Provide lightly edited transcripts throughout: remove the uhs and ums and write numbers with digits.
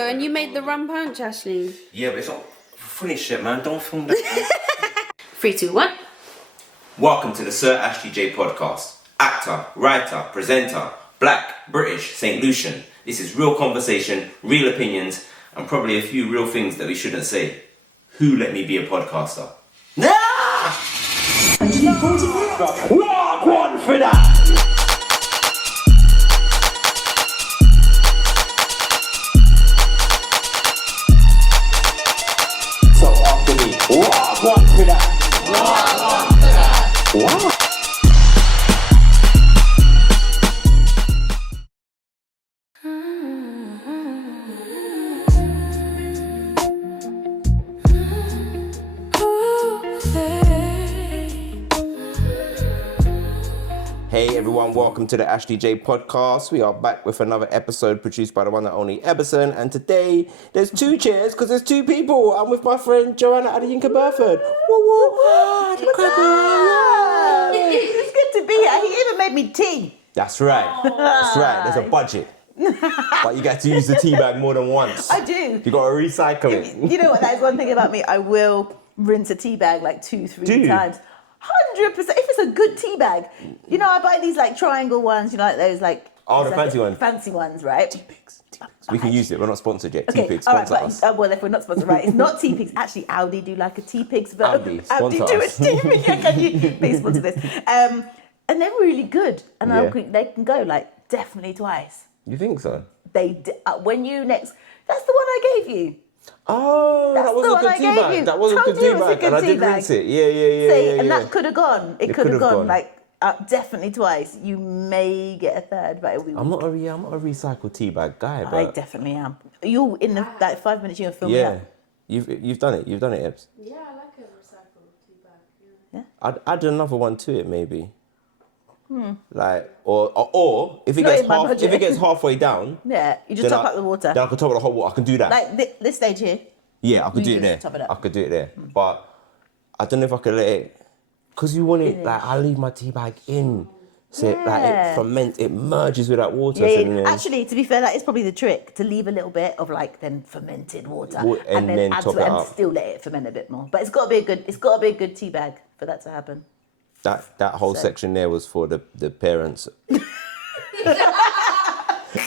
And you made the rum punch, Ashley. Yeah, but it's not funny shit, man. Don't film that. 3, 2, 1. Welcome to the Sir Ashley J podcast. Actor, writer, presenter, black, British, St. Lucian. This is real conversation, real opinions, and probably a few real things that we shouldn't say. Who let me be a podcaster? Nah! Walk one for that! So after me, walk one for that! Walk one for that! Wow! Hey everyone, welcome to the Ashley J podcast. We are back with another episode produced by the one and only Eberson. And today, there's 2 chairs because there's 2 people. I'm with my friend Joanna Adeyinka-Burford. It's good to be here. He even made me tea. That's right. That's right. There's a budget. But you get to use the tea bag more than once. I do. You got to recycle it. You know what? That is one thing about me. I will rinse a tea bag like 2-3 times. 100%. If it's a good tea bag, you know, I buy these like triangle ones. You know, like those like the fancy ones. Fancy ones, right? T-Pigs. We can use it. We're not sponsored yet. Okay, T-Pigs all right, sponsor us. well, if we're not sponsored, right? It's not T-Pigs. Actually, Aldi do like a T-Pigs. Aldi, sponsor do a us. T-Pig. Can you please sponsor this? And they're really good, and they can go like definitely twice. You think so? When you next, that's the one I gave you. Oh, That's that was the a one good I tea gave bag. you. That was a good tea bag, and I did rinse it. Yeah. And that could have gone. It could have gone like definitely twice. You may get a third, but it'll be. I'm not a recycled tea bag guy, but I definitely am. You in the like 5 minutes you're filming. yeah, you've done it. You've done it, Ebs. Yeah, I like a recycled tea bag. Yeah. I'd add another one to it, maybe. Like, or if it gets halfway down, Yeah, you just top up the water. Then I can top up the hot water. I can do that. Like this stage here. Yeah, I could do it just there. top it up. I could do it there, but I don't know if I could let it, because you want it. Like, I leave my tea bag in, so like it ferments, it merges with that water. Yeah, so then, actually, to be fair, that is probably the trick, to leave a little bit of like then fermented water and then add top to it it and up. still let it ferment a bit more. But it's got to be a good tea bag for that to happen. That whole section there was for the parents.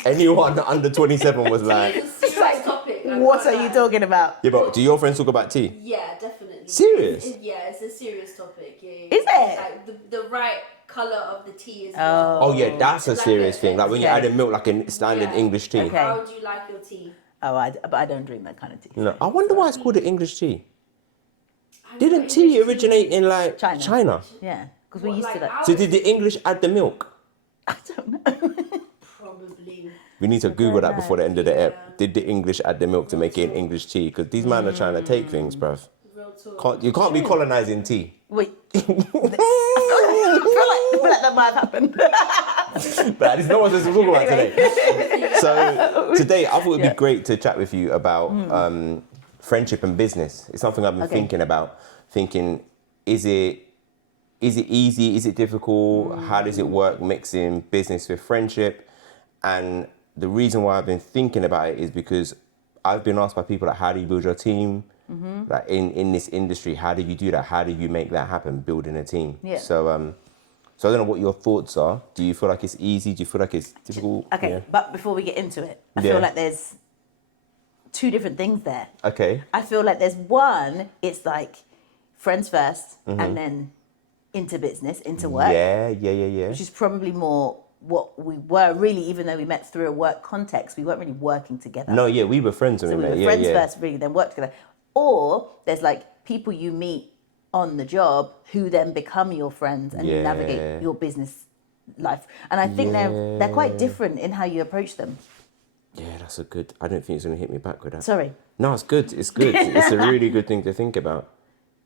Anyone under 27 was like, Serious topic. What are you talking about? yeah, but do your friends talk about tea? Yeah, definitely. Serious? It's a serious topic. Yeah. Is it? Like the right colour of the tea is. Oh yeah, that's a Like serious a- thing. Like when you add in milk, like in standard English tea. Okay. How would you like your tea? But I don't drink that kind of tea. No, I wonder why it's called the English tea. Didn't tea originate in like China? Yeah, because we used to that. So did the English add the milk? I don't know. Probably. We need to Google that before the end of the ep. Did the English add the milk to make it an English tea? Because these men are trying to take things, bruv. Real talk. You can't be colonising tea. Wait. I feel like that might have happened. But there's no one to talk about today. So today, I thought it'd be great to chat with you about friendship and business. It's something I've been thinking about. Thinking, is it easy? Is it difficult? How does it work mixing business with friendship? And the reason why I've been thinking about it is because I've been asked by people like, how do you build your team? Like in this industry, how do you do that? How do you make that happen, building a team? Yeah. So I don't know what your thoughts are. Do you feel like it's easy? Do you feel like it's difficult? Okay, Yeah. but before we get into it, I feel like there's 2 different things there. Okay. I feel like there's one, it's like friends first and then into business, into work. Yeah. Which is probably more what we were really, even though we met through a work context, we weren't really working together. No, yeah, we were friends when So we we met. were friends first, really, then worked together. Or there's like people you meet on the job who then become your friends and you navigate your business life. And I think they're quite different in how you approach them. Yeah, that's a good. I don't think it's going to hit me back with that. Sorry. No, it's good. It's good. It's a really good thing to think about.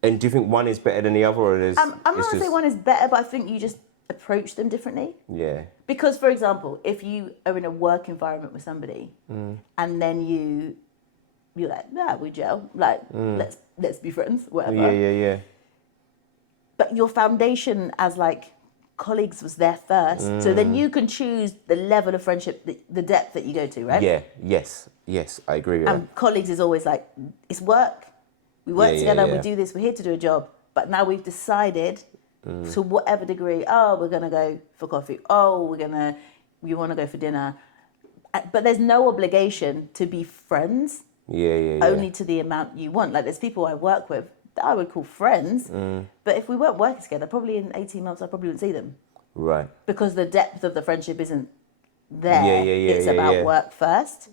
And do you think one is better than the other, or is? I'm not going to say one is better, but I think you just approach them differently. Yeah. Because, for example, if you are in a work environment with somebody and then you're like, yeah, we gel, like let's be friends, whatever. Yeah. But your foundation as like colleagues was there first. So then you can choose the level of friendship, the depth that you go to, right? Yeah, yes, I agree with that. And colleagues is always like, it's work. We work together, we do this, we're here to do a job. But now we've decided to whatever degree, we're going to go for coffee. We want to go for dinner. But there's no obligation to be friends. Only to the amount you want. Like there's people I work with that I would call friends, but if we weren't working together, probably in 18 months I probably wouldn't see them. Right. Because the depth of the friendship isn't there. It's about work first.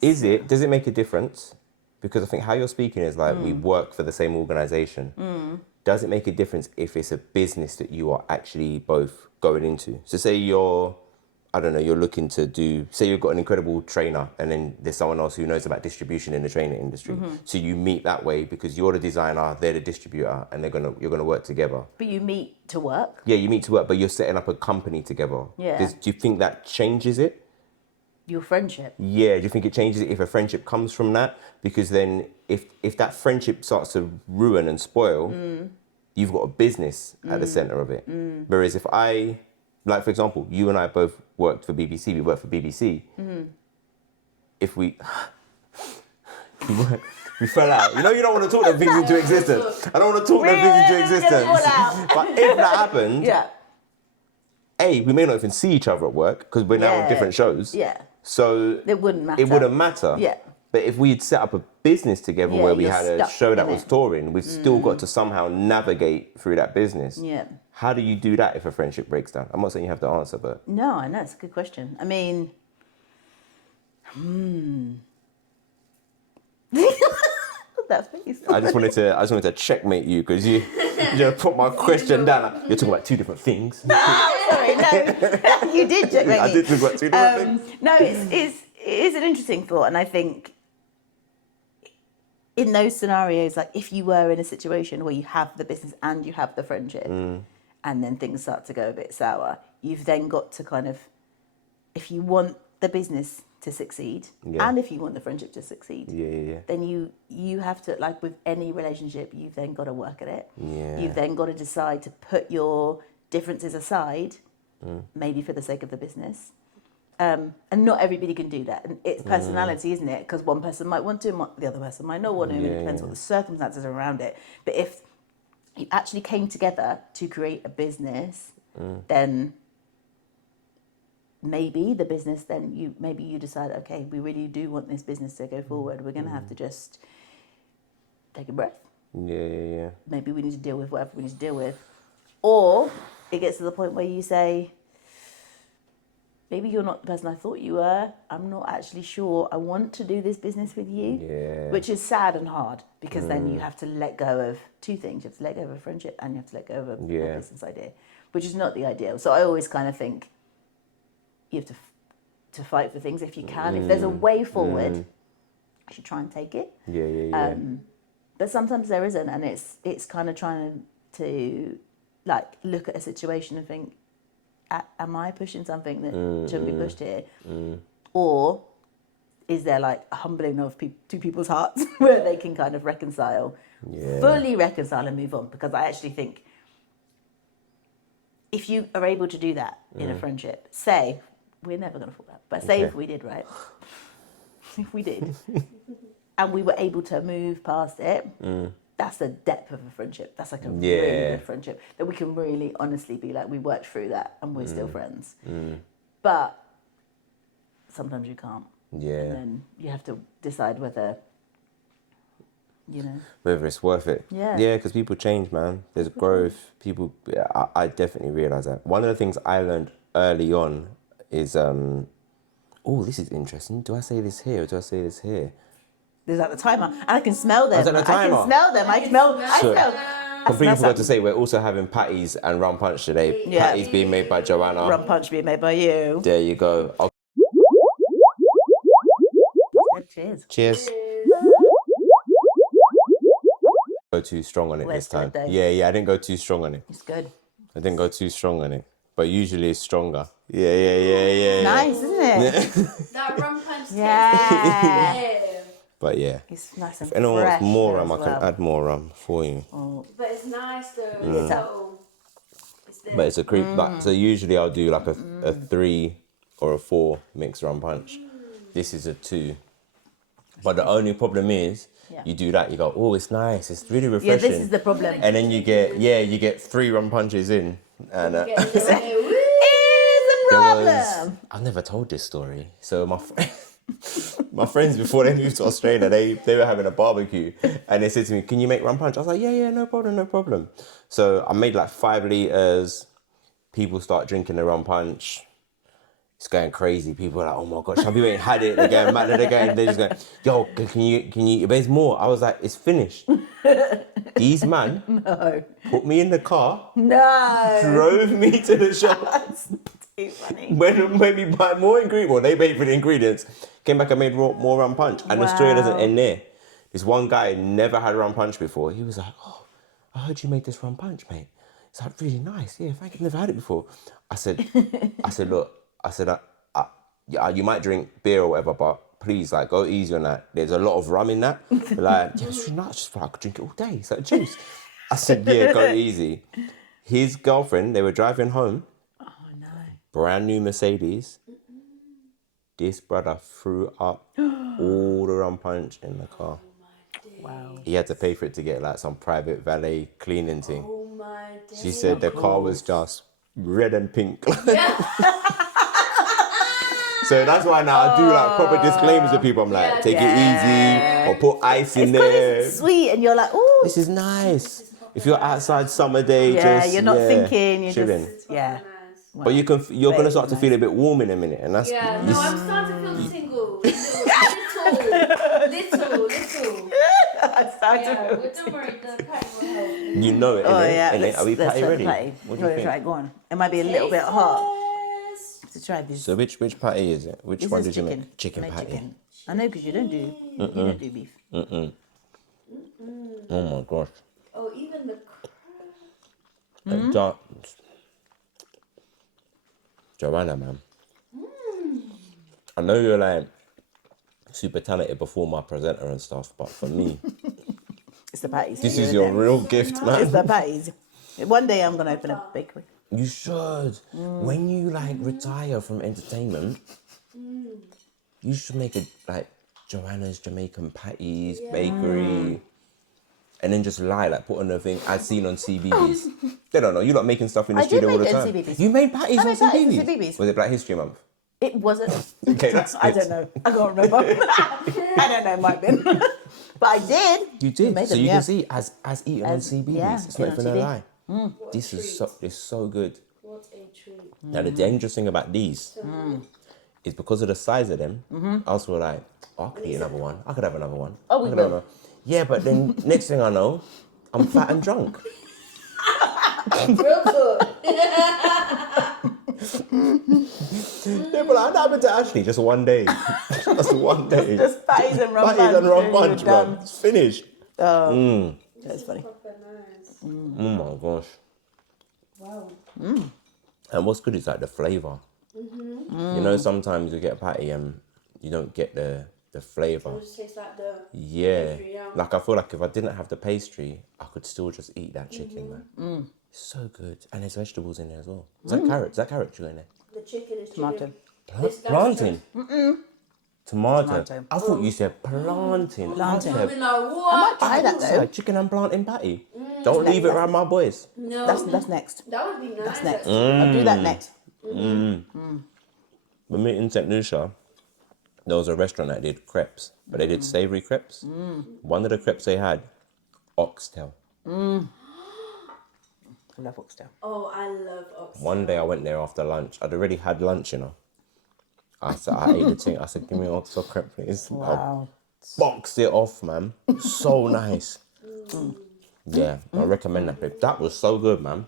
Does it make a difference? Because I think how you're speaking is like we work for the same organization. Does it make a difference if it's a business that you are actually both going into? So say you're looking to say you've got an incredible trainer and then there's someone else who knows about distribution in the training industry. So you meet that way because you're the designer, they're the distributor, and you're gonna work together. But you meet to work? Yeah, you meet to work, but you're setting up a company together. Yeah. Do you think that changes it? Your friendship? Yeah, do you think it changes it if a friendship comes from that? Because then if that friendship starts to ruin and spoil, you've got a business at the center of it. Whereas if like for example, you and I both worked for BBC. We worked for BBC. If we fell out, you don't want to talk them things into existence. I don't want to talk them things into existence. But if that happened, we may not even see each other at work because we're now on different shows. Yeah. So it wouldn't matter. Yeah. But if we had set up a business together where we had a show that was touring, we've still got to somehow navigate through that business. Yeah. How do you do that if a friendship breaks down? I'm not saying you have to answer, but... No, I know, it's a good question. I mean... That's face. I just wanted to checkmate you because you just put my question down. You're talking about two different things. Sorry, no. You did checkmate me. I did talk about two different things. No, it is an interesting thought, and I think in those scenarios, like if you were in a situation where you have the business and you have the friendship, and then things start to go a bit sour, you've then got to kind of, if you want the business to succeed and if you want the friendship to succeed, then you have to, like with any relationship, you've then got to work at it. You've then got to decide to put your differences aside, maybe for the sake of the business. And not everybody can do that. And it's personality, isn't it? Because one person might want to, the other person might not want to. It depends what the circumstances are around it. But if you actually came together to create a business, then maybe the business, maybe you decide, okay, we really do want this business to go forward. We're going to have to just take a breath. Yeah. Maybe we need to deal with whatever we need to deal with. Or it gets to the point where you say, maybe you're not the person I thought you were. I'm not actually sure I want to do this business with you. Yeah. Which is sad and hard because then you have to let go of two things. You have to let go of a friendship and you have to let go of a business idea, which is not the ideal. So I always kind of think you have to fight for things if you can. If there's a way forward, you should try and take it. Yeah. But sometimes there isn't, and it's kind of trying to like look at a situation and think, am I pushing something that shouldn't be pushed here? Or is there like a humbling of two people's hearts where they can kind of fully reconcile and move on? Because I actually think if you are able to do that in a friendship, say, we're never going to fall out, but say if we did, right? If we did, and we were able to move past it, that's the depth of a friendship. That's like a really good friendship that we can really honestly be like, we worked through that and we're still friends. But sometimes you can't. Yeah. And then you have to decide whether it's worth it. Yeah, because people change, man. There's growth. People, I definitely realise that. One of the things I learned early on is, this is interesting. Do I say this here or do I say this here? There's like the timer, and I can smell them. Is that the timer? I can smell them. I smell. Completely forgot to say we're also having patties and rum punch today. Yeah. Patties being made by Joanna. Rum punch being made by you. There you go. Cheers. Cheers. Go too strong on it this time. Yeah. I didn't go too strong on it. It's good. I didn't go too strong on it, but usually it's stronger. Yeah. Nice, isn't it? That rum punch tastes good. But yeah, it's nice and if anyone wants more rum, I well. can add more rum for you. But it's nice though. It's there. But it's a cream. So usually I'll do like a 3 or a 4 mixed rum punch. This is a 2. But the only problem is, you do that, you go, oh, it's nice, it's really refreshing. Yeah, this is the problem. And then you get 3 rum punches in. And Get a little bit, woo! I've never told this story. So my friends, before they moved to Australia, they were having a barbecue and they said to me, can you make rum punch? I was like, yeah, no problem. So I made like 5 litres. People start drinking the rum punch. It's going crazy. People are like, oh my gosh, have you ain't had it? They're getting mad. They're just going, yo, can you, there's more. I was like, it's finished. These man put me in the car. Drove me to the shop. That's too funny. Made me buy more ingredients. Well, they paid for the ingredients. Came back and made more rum punch. And the story doesn't end there. This one guy never had rum punch before. He was like, oh, I heard you made this rum punch, mate. It's like really nice. Yeah, thank you. Never had it before. I said, look. I said, you might drink beer or whatever, but please, like, go easy on that. There's a lot of rum in that. Like, yeah, it's really nice. Just feel like I could drink it all day. It's like juice. I said, yeah, go easy. His girlfriend, they were driving home. Oh, no. Brand new Mercedes. This brother threw up all the rum punch in the car. Wow. He had to pay for it to get, like, some private valet cleaning thing. Oh my days. She said the car was just red and pink. So that's why now I do like proper disclaimers with people. I'm like, take it easy, or put ice in there. It's sweet, and you're like, oh, this is nice. If you're outside summer day, you're not thinking, you're chilling. just, yeah. Wow. But you're gonna start to feel a bit warm in a minute, and that's no, I'm starting to feel single. Little. Don't worry, the patty will help. You know it, innit? Yeah. Innit? Are we Let's patty ready? Patty. What do you think? Try it, go on. It might be a little bit hot to try this. So which patty is it? Which This one is did you chicken. make? Chicken Made patty. chicken. I know, because you don't do beef. Oh my gosh. Oh, even the Joanna, man. I know you're like super talented performer, presenter and stuff, but for me, It's the patties. this for you, is isn't your it? real gift, man. It's the patties. One day I'm going to open a bakery. You should. When you like retire from entertainment, you should make a like Joanna's Jamaican Patties Bakery. And then just like put on the thing as seen on CBeebies. They don't know. You're not making stuff in the I studio did all the make it time. on CBeebies. You made patties I on made patties on CBeebies. CBeebies. Was it Black History Month? It wasn't. Okay, that's I good. don't know. I can't remember. I don't know, might be. But I did. You did. made So them, you yeah. can see as eaten on As- CBeebies. yeah, It's not eaten even on a lie. This is so good. what a treat. Now the dangerous thing about these is because of the size of them. I was like, oh, I could eat another one. I could have another one. Oh, we I could will. have another- Yeah, but then next thing I know, I'm fat and drunk. Real talk. Yeah, but that happened to Ashley just one day. Just one day. Just patties and rum punch. Patties and rum and punch, you're bro. done. It's finished. That's funny. Proper nice. Oh my gosh. Wow. And what's good is like the flavour. You know, sometimes you get a patty and you don't get the flavour. It just tastes like the Yeah. pastry, yeah. Like I feel like if I didn't have the pastry, I could still just eat that chicken, man. It's so good. And there's vegetables in there as well. Is that carrot? Is that carrot you in there? The chicken is Tomato. chicken. This guy's Plantain? Tomato. Tomato. I thought you said plantain. Plantain. I'll be like, I what? might try that It's though. like chicken and plantain patty. Don't leave it around my boys. No. That's next. That would be nice. That's next. actually. I'll do that next. When we in St. Lucia, there was a restaurant that did crepes, but they did savoury crepes. One of the crepes they had, oxtail. I love oxtail. Oh, I love oxtail. One day I went there after lunch. I'd already had lunch, you know. I said, I ate the thing. I said, give me an oxtail crepe, please. I Wow. boxed it off, man. So nice. Yeah, I recommend that place. That was so good, man.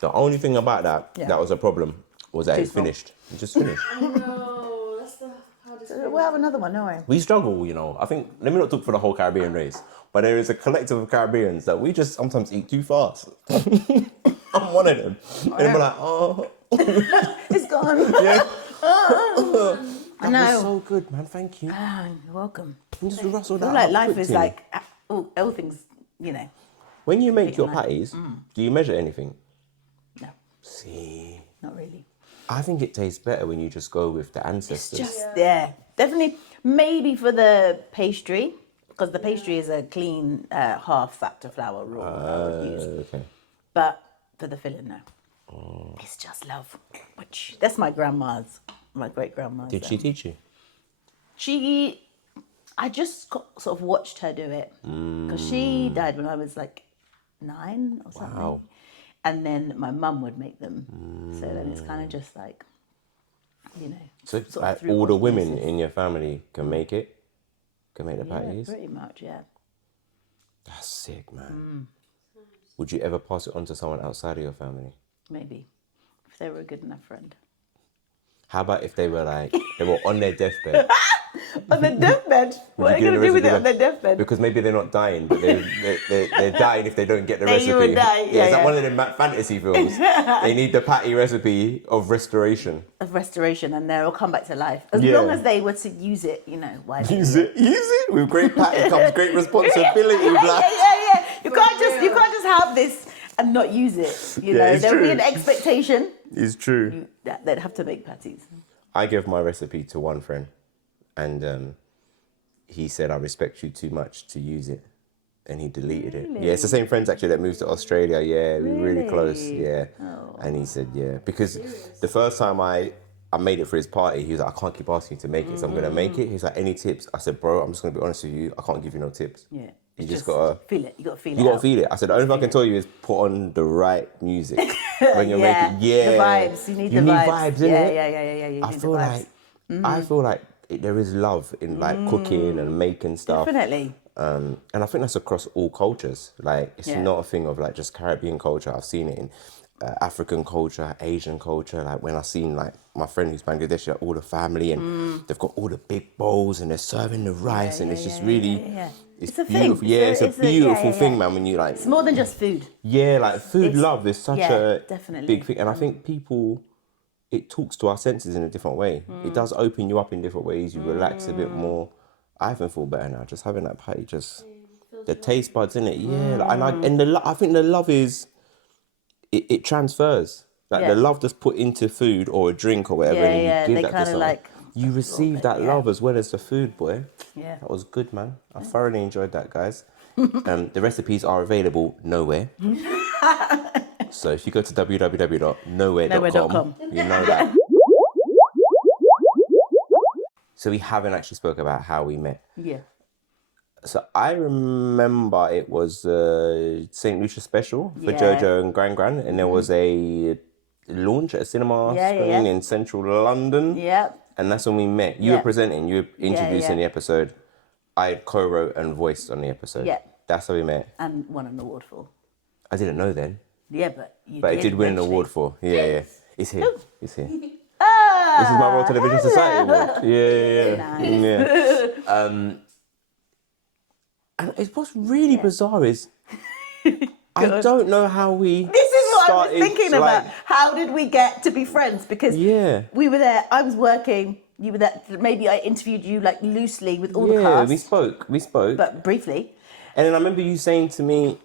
The only thing about that that was a problem was that it finished. It just finished. No, that's the hardest thing. We'll have another one, don't we? We struggle, you know. I think, let me not talk for the whole Caribbean race, but there is a collective of Caribbeans that we just sometimes eat too fast. I'm one of them. And we're like, oh, It's gone. yeah. I That know. was so good, man. Thank you. Ah, you're welcome. You just rustle I feel that like out life quick is to me. like, everything's, you know. When you make your patties, do you measure anything? See, Not really. I think it tastes better when you just go with the ancestors. Definitely. Maybe for the pastry, because the pastry is a clean half factor flour raw I would use. Okay. But for the filling, no. It's just love. Which that's my great grandma's. Did she teach you? I just sort of watched her do it because she died when I was like 9 or something. Wow. And then my mum would make them. So then it's kind of just like, you know. So sort of like through all the women osmosis. in your family can make it? Can make the Yeah, patties? pretty much, yeah. That's sick, man. Would you ever pass it on to someone outside of your family? Maybe. If they were a good enough friend. How about if they were like, they were on their deathbed? On their deathbed? What are you going to do with it on their deathbed? Because maybe they're not dying, but they're dying if they don't get the Then recipe. you would die, Yeah, it's yeah. like one of them fantasy films. They need the patty recipe of restoration. Of restoration, and they'll come back to life. As Yeah. long as they were to use it, you know, why they Use it. With great patty comes great responsibility, yeah. black. You can't just have this and not use it. You know, it's there'll be true. an expectation. It's true. They'd have to make patties. I gave my recipe to one friend, and he said, I respect you too much to use it. And he deleted it. Yeah, it's the same friends actually that moved to Australia. Yeah, we were really close. Yeah. Oh. And he said, yeah. Because the first time I made it for his party, he was like, I can't keep asking you to make it, so I'm going to make it. He's like, any tips? I said, bro, I'm just going to be honest with you. I can't give you no tips. Yeah. You just got to... feel it. You got to feel it. You got to out. feel it. I said, the only thing I can tell you is put on the right music when you're making... Yeah. The vibes. You need the vibes. innit? Yeah. You I need feel the vibes. like... I feel like there is love in like cooking and making stuff. Definitely. And I think that's across all cultures. Like, it's Yeah. not a thing of like just Caribbean culture. I've seen it in African culture, Asian culture. Like when I seen like my friend who's Bangladeshi, like all the family and they've got all the big bowls and they're serving the rice and it's just really, it's a beautiful. thing. Yeah, it's a beautiful thing, yeah. man. When you like, It's more than just food. yeah, like food It's- love is such a definitely. big thing. And I think people, it talks to our senses in a different way. It does open you up in different ways. You relax a bit more. I even feel better now, just having that patty, just the taste buds in it. Yeah, like, I think the love is, it transfers. Like Yeah. the love that's put into food or a drink or whatever, Yeah, and you yeah, give they that to kinda someone. like You receive it, that yeah. love as well as the food, boy. Yeah. That was good, man. I thoroughly enjoyed that, guys. The recipes are available nowhere. So if you go to www.nowhere.com, you know that. So we haven't actually spoke about how we met. Yeah. So I remember it was St. Lucia special for Yeah. Jojo and Gran Gran, and there was a launch at a cinema screen in central London. Yeah. And that's when we met. You were presenting, you were introducing the episode. I co-wrote and voiced on the episode. Yeah. That's how we met. And won an award for. I didn't know then, Yeah, but you but did it did win an eventually. award for. Yeah. It's here. It's here. Ah, This is my Royal Television Society award. Yeah. Nice. And what's really bizarre is I don't know how we. This is what I was started, thinking about. How did we get to be friends? Because we were there, I was working, you were there, maybe I interviewed you like loosely with all the cast. we spoke. But briefly. And then I remember you saying to me,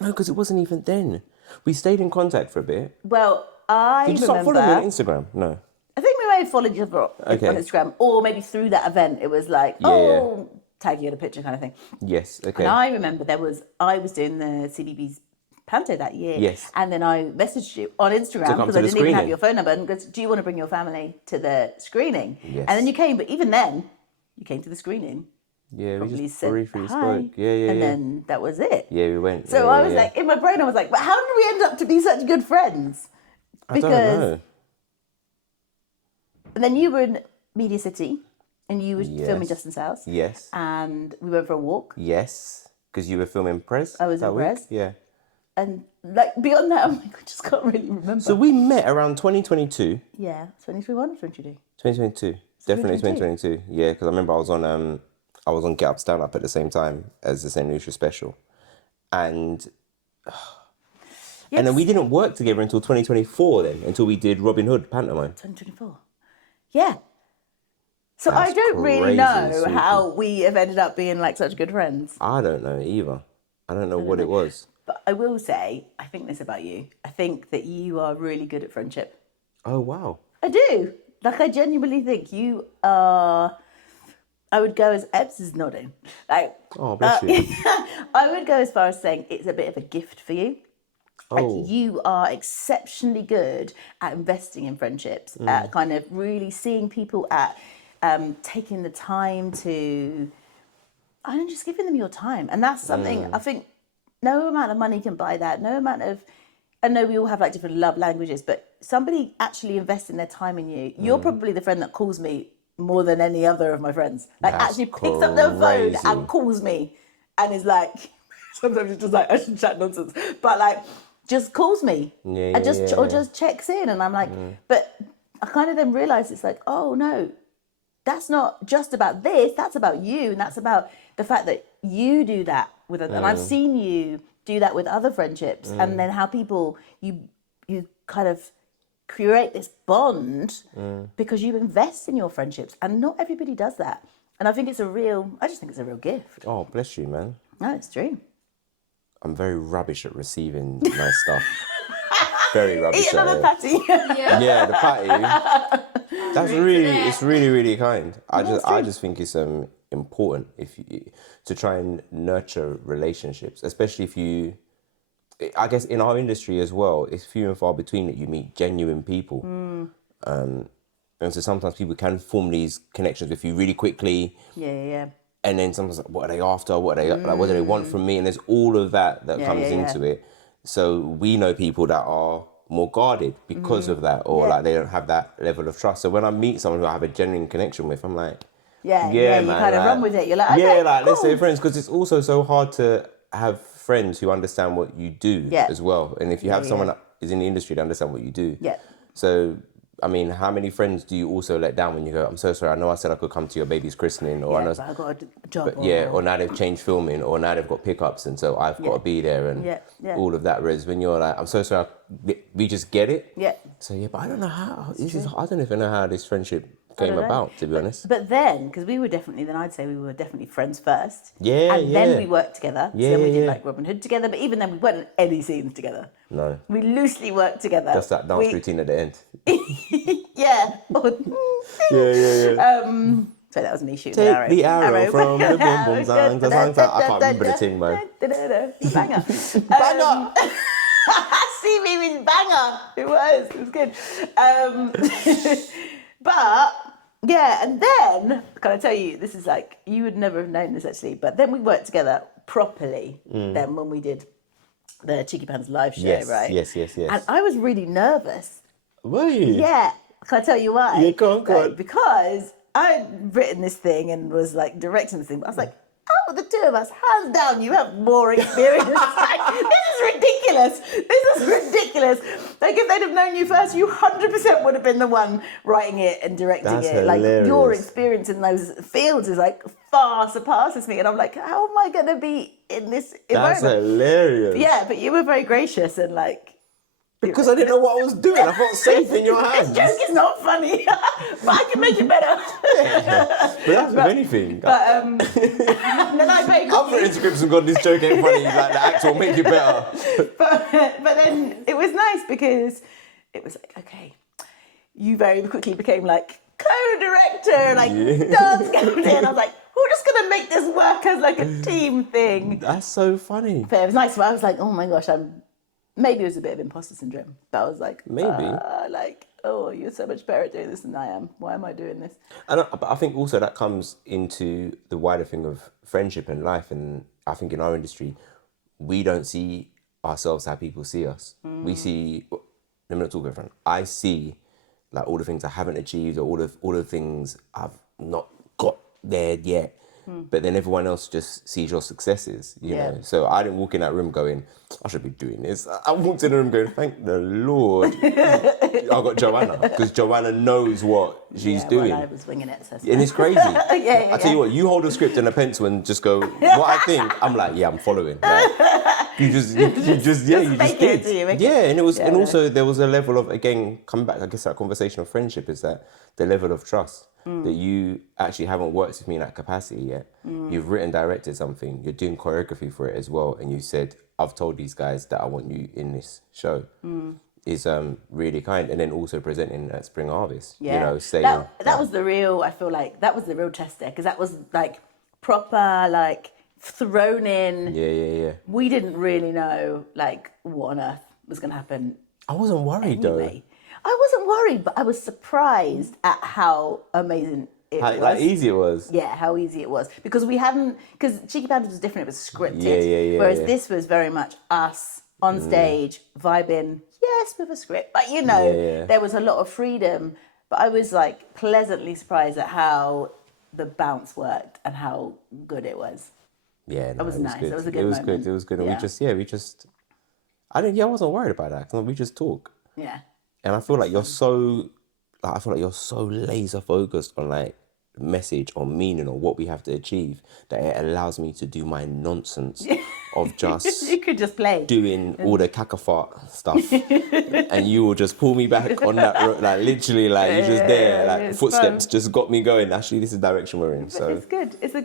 no, because it wasn't even then. We stayed in contact for a bit. Well, I Did you start remember. following me on Instagram? No. I think we may have followed each other on Instagram, or maybe through that event. It was like, tag you in a picture kind of thing. Yes, okay. And I remember I was doing the CBeebies Panto that year. Yes. And then I messaged you on Instagram because I didn't even have your phone number and goes, do you want to bring your family to the screening? Yes. And then you came, but even then, you came to the screening. Yeah, we Probably just said briefly hi, spoke. Yeah. And then that was it. Yeah, we went. So I was like, in my brain, I was like, but how did we end up to be such good friends? I don't know. And then you were in Media City and you were filming Justin's house. Yes. And we went for a walk. Yes. Because you were filming Prez. I was in that week? Prez. Yeah. And like beyond that, I'm like, I just can't really remember. So we met around 2022. Yeah, 2021 or 2022? 2022. Definitely 2022. Yeah, because I remember I was on Get Up Stand Up at the same time as the St. Lucia special. And and then we didn't work together until 2024 then, until we did Robin Hood pantomime. 2024. Yeah. So That's I don't really crazy, know Suki. how we have ended up being like such good friends. I don't know either. I don't know what it was. But I will say, I think this about you. I think that you are really good at friendship. Oh, wow. I do. Like, I genuinely think you are... I would go as... Ebbs is nodding. Like, Oh, bless you. I would go as far as saying it's a bit of a gift for you. Oh. Like, you are exceptionally good at investing in friendships, at kind of really seeing people, at taking the time to... I don't just giving them your time. And that's something I think no amount of money can buy that. No amount of... I know we all have like different love languages, but somebody actually investing their time in you, you're probably the friend that calls me more than any other of my friends. Like, That's actually picks up the phone crazy. and calls me and is like, sometimes it's just like, I should chat nonsense, but like, just calls me and just checks in. And I'm like, but I kind of then realize it's like, oh no, that's not just about this, that's about you. And that's about the fact that you do that with others. And I've seen you do that with other friendships, and then how people, you kind of create this bond because you invest in your friendships, and not everybody does that. And I think it's I just think it's a real gift. Oh, bless you, man. No, it's true. I'm very rubbish at receiving nice stuff. Very rubbish Eat at another it. patty. Yeah, the patty. That's it's really, really kind. I just think it's important to try and nurture relationships, especially if you, I guess in our industry as well, it's few and far between that you meet genuine people. And so sometimes people can form these connections with you really quickly. Yeah. And then sometimes, like, what are they after? What do they want from me? And there's all of that comes into it. So we know people that are more guarded because of that, or like they don't have that level of trust. So when I meet someone who I have a genuine connection with, I'm like, yeah, man, you kind of run with it. You're like, okay, yeah, like cool. let's say friends, because it's also so hard to have friends who understand what you do as well. And if you have someone that is in the industry that understand what you do, so I mean, how many friends do you also let down when you go, I'm so sorry, I know I said I could come to your baby's christening, or I know, but I got a job. or now they've changed filming, or now they've got pickups, and so I've got to be there, and all of that. Whereas when you're like, I'm so sorry, we just get it. Yeah. So but I don't know how. I don't even know how this friendship came about, to be honest. But then, because I'd say we were definitely friends first. Yeah, and then we worked together. Yeah, so then we did like Robin Hood together, but even then we weren't in any scenes together. No. We loosely worked together. That's that dance routine at the end. Yeah. Yeah. So that was me shooting Take an arrow. the arrow from the boom boom zang, the zang, zang. I can't remember the thing, man. Banger. Banger. CBeebies banger. It was good. But yeah, and then can I tell you, this is like, you would never have known this actually, but then we worked together properly. Then when we did the Cheeky Pants live show, right? Yes. And I was really nervous. Were you? Yeah. Can I tell you why? Yeah, go on. Because I'd written this thing and was like directing this thing, but I was like, out of the two of us, hands down, you have more experience. Like, this is ridiculous. Like, if they'd have known you first, you 100% would have been the one writing it and directing That's it. hilarious. Like, your experience in those fields is like far surpasses me. And I'm like, how am I going to be in this environment? That's hilarious. Yeah, but you were very gracious and like, because I didn't know what I was doing. I felt safe in your hands. This joke is not funny, but I can make it better. But that's with anything. But then I very I've written scripts and gone, this joke ain't funny. Like, the actor will make it better. But then it was nice because it was like, okay, you very quickly became like co-director, like dance captain. I was like, we're just gonna make this work as like a team thing. That's so funny. But it was nice. I was like, oh my gosh, maybe it was a bit of imposter syndrome. But I was like, maybe. Oh, you're so much better at doing this than I am. Why am I doing this? But I think also that comes into the wider thing of friendship and life. And I think in our industry, we don't see ourselves how people see us. We see, let me not talk about I see like all the things I haven't achieved, or all the things I've not got there yet. But then everyone else just sees your successes, you know. So I didn't walk in that room going, I should be doing this. I walked in the room going, thank the Lord. I got Joanna, because Joanna knows what she's doing. Well, I was winging it. So and it's crazy. I tell you what, you hold a script and a pencil and just go, what I think, I'm like, yeah, I'm following. Like, you just did. And it was, and also there was a level of, again, coming back, I guess that conversation of friendship is that the level of trust. that you actually haven't worked with me in that capacity yet. You've written, directed something. You're doing choreography for it as well, and you said, "I've told these guys that I want you in this show." Is really kind, and then also presenting at Spring Harvest. Yeah. You know, saying that was the real. I feel like that was the real test there, because that was like proper, like thrown in. Yeah. We didn't really know like what on earth was going to happen. I wasn't worried though. I wasn't worried, but I was surprised at how amazing it was. Like easy it was. Yeah, how easy it was. Because because Cheeky Pandas was different, it was scripted. Yeah, whereas this was very much us on stage, vibing, yes, with a script. But there was a lot of freedom. But I was like pleasantly surprised at how the bounce worked and how good it was. Yeah, no, it was nice. Good. It was a good moment. It was good. And Yeah. we just, I wasn't worried about that. 'Cause we just talk. Yeah. And I feel like you're so laser focused on like message or meaning or what we have to achieve that it allows me to do my nonsense of just You could just play. doing all the cacafart stuff, and you will just pull me back on that road, like literally, like you're just there, like it's footsteps fun. just got me going. Actually, this is the direction we're in. So It's good. It's a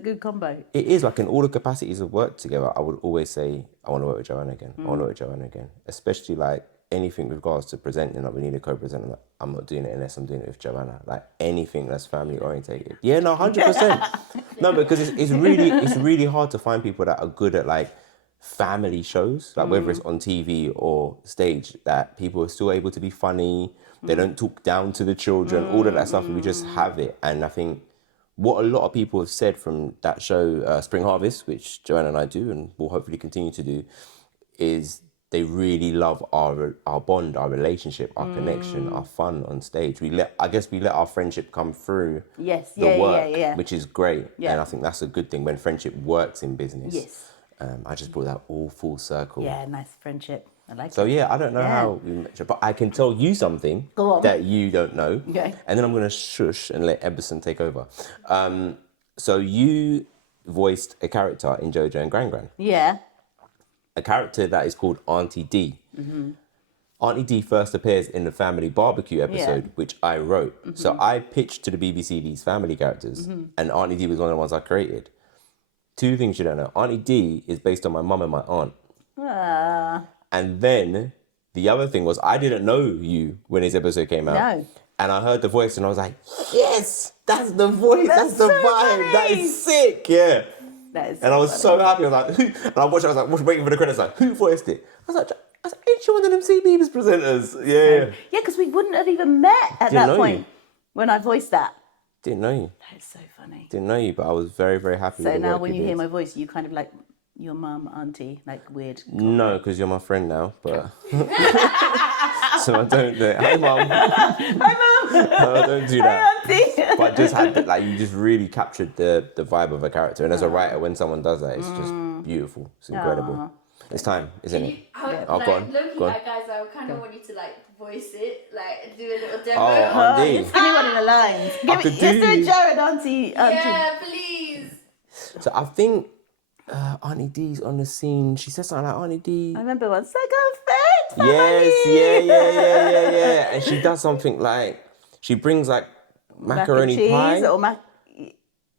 good combo. it is like in all the capacities of work together. I would always say I want to work with Joanna again. I want to work with Joanna again, especially like anything with regards to presenting. Like we need a co-presenter. Like, I'm not doing it unless I'm doing it with Joanna. Like anything that's family orientated. Yeah, no, 100%. No, because it's really hard to find people that are good at like family shows, like whether it's on TV or stage, that people are still able to be funny. They don't talk down to the children. All of that stuff. We just have it, and I think what a lot of people have said from that show, Spring Harvest, which Joanna and I do, and will hopefully continue to do, is they really love our bond, our relationship, our connection, our fun on stage. We let our friendship come through the work, which is great. Yeah. And I think that's a good thing when friendship works in business. Yes. I just brought that all full circle. Yeah, nice friendship. I like So it. yeah, I don't know how we met, but I can tell you something Go on. that you don't know. Okay. And then I'm going to shush and let Eberson take over. So you voiced a character in JoJo and Gran Gran. Yeah. A character that is called Auntie D. Auntie D first appears in the Family Barbecue episode, which I wrote. So I pitched to the BBC these family characters, and Auntie D was one of the ones I created. Two things you don't know. Auntie D is based on my mum and my aunt. And then the other thing was I didn't know you when this episode came out. No. And I heard the voice and I was like, yes, that's the voice, that's the so vibe, funny. that is sick, yeah. That is And I was funny. so happy. I was like, who? And I was waiting for the credits, like, who voiced it? I was like, ain't she one of them CBeebies presenters? Yeah. Yeah, because we wouldn't have even met at Didn't know that point you. when I voiced that. Didn't know you. That is so funny. Didn't know you, but I was very, very happy So with the now work when you did. hear my voice, you kind of like your mum, auntie, like weird. No, because you're my friend now, but... so I don't do it. Hi, Mum. Hi, mum. No, I don't do that. Hi, auntie. But just had that, like, you just really captured the vibe of a character. And as a writer, when someone does that, it's just beautiful. It's incredible. It's time, isn't it? Oh, go on, Loki, go on. guys, I kind of want you to like voice it, like do a little demo. Oh, indeed. Just give me one of the lines. could Let's do do- a Jared, auntie. Yeah, please. So I think Auntie D's on the scene. She says something like, Auntie D. I remember one second friend. Yes, yeah. And she does something like, she brings like macaroni Mac and pie. cheese or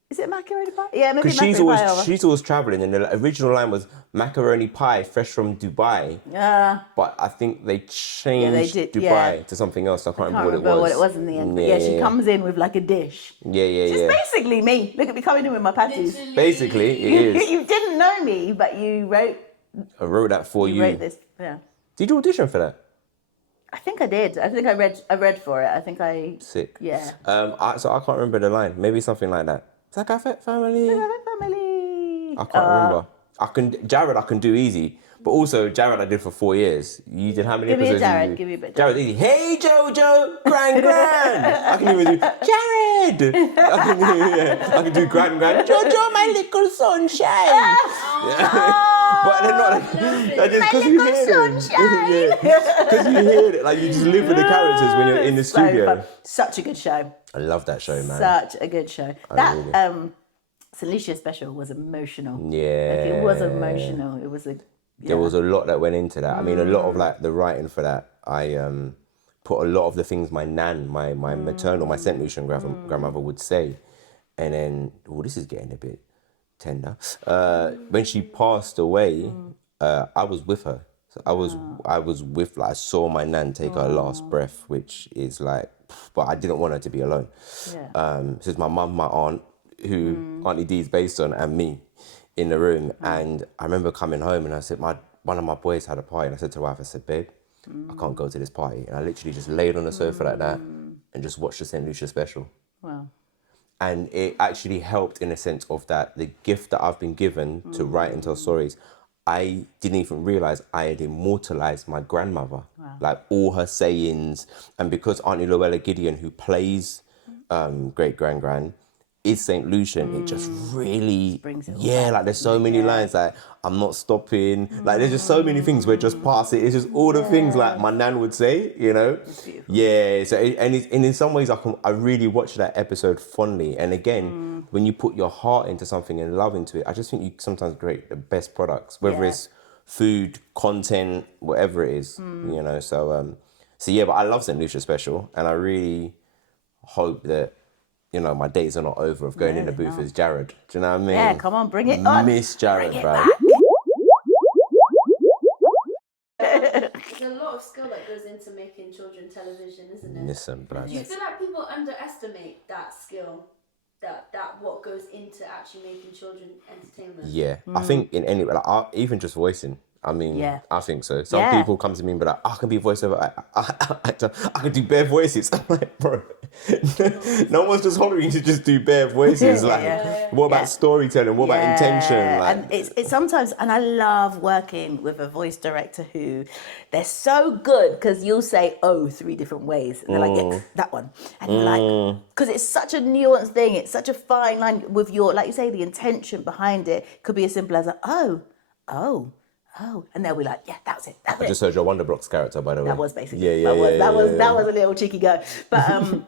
is it macaroni pie? Yeah, maybe Because macaroni pie. she's always traveling, and the original line was macaroni pie fresh from Dubai. Yeah. But I think they changed did, Dubai to something else. I can't I can't remember remember what it was. in the end. But yeah, she comes in with like a dish. Yeah. She's basically me. Look at me coming in with my patties. Literally. Basically, it is. You didn't know me, but you wrote I wrote that for you. wrote this. Yeah. Did you audition for that? I think I did. I think I read for it. I think I Sick. yeah. So I can't remember the line. Maybe something like that. It's like I fat family. Family. I can't remember. Jared I can do easy. But also Jared I did for 4 years. You did how many Give me a episodes? Jared, did you do? give me a bit. Jared's easy. Hey Jojo, Gran. I can even do Jared. I can do Gran. Jojo, my little sunshine. But they're not like just because you hear them. Because you hear it, like you just live with the characters when you're in the studio. Fun. Such a good show. I love that show, man. Such a good show. That St. Lucia special was emotional. Yeah. Like, it was emotional. It was a There was a lot that went into that. I mean, a lot of like the writing for that, I put a lot of the things my nan, my maternal, my St. Lucian grandmother would say. And then, this is getting a bit tender. When she passed away, I was with her. So I was with, like, I saw my nan take her last breath, which is like, but I didn't want her to be alone. So it's my mum, my aunt, who Auntie D is based on, and me in the room. And I remember coming home and I said, one of my boys had a party, and I said to the wife, I said, babe, I can't go to this party. And I literally just laid on the sofa like that and just watched the St. Lucia special. Wow. And it actually helped in a sense of that the gift that I've been given to write and tell stories, I didn't even realise I had immortalised my grandmother. Wow. Like all her sayings. And because Auntie Luella Gideon, who plays great-grand-gran, is St. Lucian, it just really, brings it all yeah, back, like there's so many lines, like, I'm not stopping. Like there's just so many things where just pass it. It's just all the things like my nan would say, you know? Yeah, so, and in some ways I really watch that episode fondly. And again, when you put your heart into something and love into it, I just think you sometimes create the best products, whether it's food, content, whatever it is, you know? So yeah, but I love St. Lucia Special, and I really hope that, you know, my days are not over of going in the booth as Jared. Do you know what I mean? Yeah, come on, bring it on. Miss Jared, bro. There's a lot of skill that goes into making children television, isn't it? Listen, bro. Do you feel like people underestimate that skill? That what goes into actually making children entertainment? Yeah, I think in any, like, even just voicing. I mean, I think so. Some people come to me and be like, I can be a voiceover actor. I can do bare voices. I'm like, bro, no one's just hollering to just do bare voices. What about storytelling? What about intention? Like, and it's sometimes, and I love working with a voice director who, they're so good because you'll say, 3 different ways. And they're like, yeah, that one. And you're like, because it's such a nuanced thing. It's such a fine line with your, like you say, the intention behind it could be as simple as oh, and they'll be like, yeah, that was it. I just heard your Wonder Blocks character, by the way. That was basically, that was a little cheeky go. But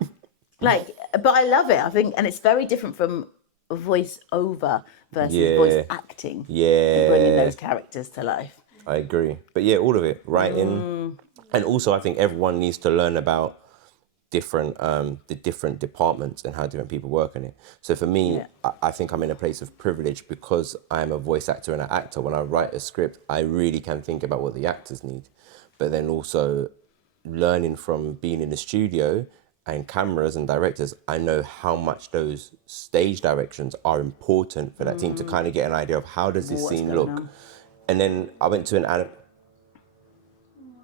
but I love it. I think, and it's very different from voice over versus voice acting. Yeah. Bringing those characters to life. I agree. But yeah, all of it, writing. And also I think everyone needs to learn about the different departments and how different people work in it. So for me, I think I'm in a place of privilege because I'm a voice actor and an actor. When I write a script, I really can think about what the actors need. But then also learning from being in the studio and cameras and directors, I know how much those stage directions are important for that team to kind of get an idea of how does this scene look. And then I went to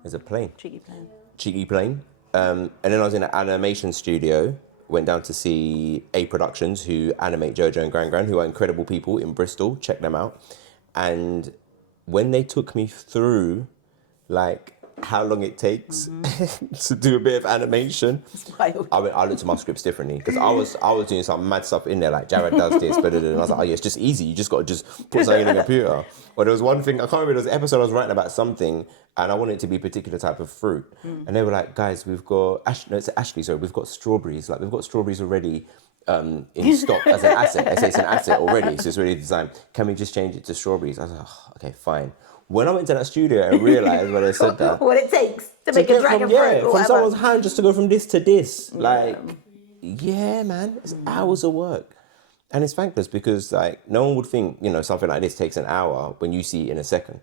there's a plane. Cheeky plane. And then I was in an animation studio, went down to see A Productions, who animate Jojo and Gran, who are incredible people in Bristol. Check them out. And when they took me through, like, how long it takes to do a bit of animation, I looked at my scripts differently because I was doing some mad stuff in there, like Jared does this, and I was like, oh yeah, it's just easy. You just got to just put something in the computer. But there was one thing, I can't remember, there was an episode I was writing about something and I wanted it to be a particular type of fruit. And they were like, guys, we've got, we've got strawberries. Like, we've got strawberries already in stock as an asset. I say it's an asset already, so it's already designed. Can we just change it to strawberries? I was like, oh, okay, fine. When I went to that studio and realised when they said that, what it takes to make a dragon fruit, from someone's hand just to go from this to this, like, yeah, man, it's hours of work, and it's thankless because like no one would think, you know, something like this takes an hour when you see it in a second.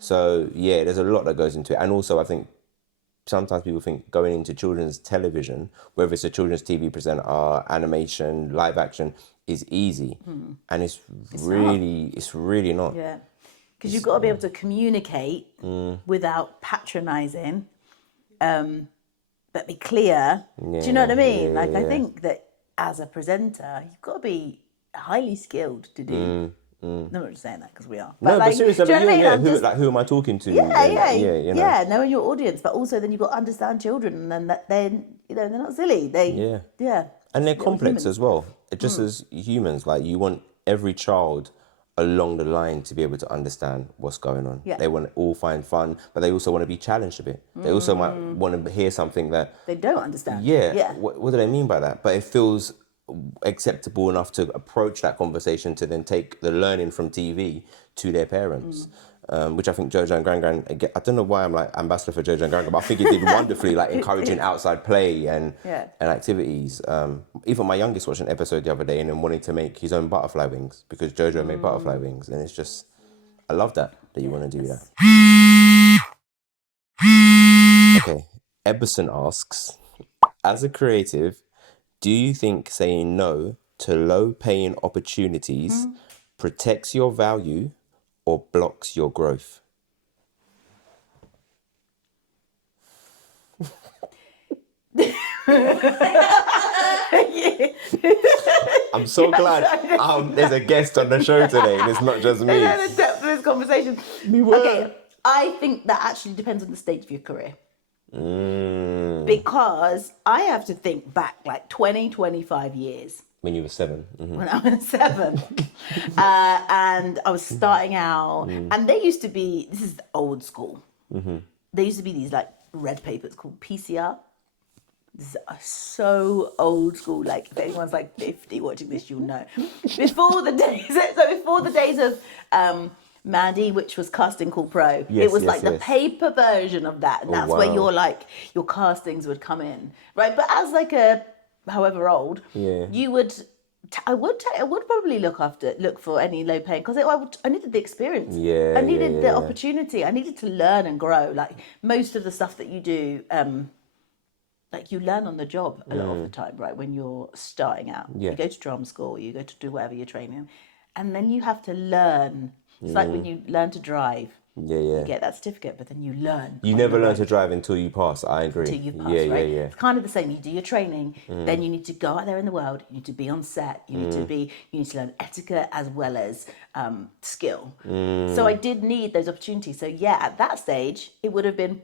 So yeah, there's a lot that goes into it, and also I think sometimes people think going into children's television, whether it's a children's TV presenter, animation, live action, is easy, and it's really not. Yeah. Because you've got to be able to communicate without patronising, but be clear. Do you know what I mean? I think that as a presenter, you've got to be highly skilled to do. No, I'm not just saying that because we are. But, but seriously, do you know what I mean? Who am I talking to? Yeah, knowing your audience, but also then you've got to understand children, and then they're not silly. And they're complex as well. Just as humans, like you want every child along the line to be able to understand what's going on. They want to all find fun, but they also want to be challenged a bit. They also might want to hear something that they don't understand. What do they mean by that? But it feels acceptable enough to approach that conversation to then take the learning from TV to their parents. which I think Jojo and Gran Gran, again, I don't know why I'm like ambassador for Jojo and Gran Gran, but I think it did wonderfully, like encouraging outside play and activities. Even my youngest watched an episode the other day and then wanted to make his own butterfly wings because Jojo made butterfly wings, and it's just, I love that you want to do that. Okay, Eberson asks, as a creative, do you think saying no to low-paying opportunities protects your value or blocks your growth? I'm so glad there's a guest on the show today and it's not just me. The depth of this conversation. Okay, I think that actually depends on the stage of your career. Because I have to think back like 20, 25 years. When you were 7. When I was 7. And I was starting out. And they used to be, this is old school. There used to be these like red papers called PCR. This is so old school. Like if anyone's like 50 watching this, you'll know. Before the days of Mandy, which was Casting Call Pro, it was the paper version of that, and that's where your castings would come in, right? But as like a however old, you would. I would probably look for any low paying because I needed the experience. I needed the opportunity. I needed to learn and grow. Like most of the stuff that you do, like you learn on the job a lot of the time, right? When you're starting out, you go to drama school, you go to do whatever you're training, and then you have to learn. It's like when you learn to drive. You get that certificate, but then you learn. You never learn to drive until you pass. I agree. Until you pass, right? It's kind of the same. You do your training, then you need to go out there in the world. You need to be on set. You need to learn etiquette as well as skill. So I did need those opportunities. So at that stage, it would have been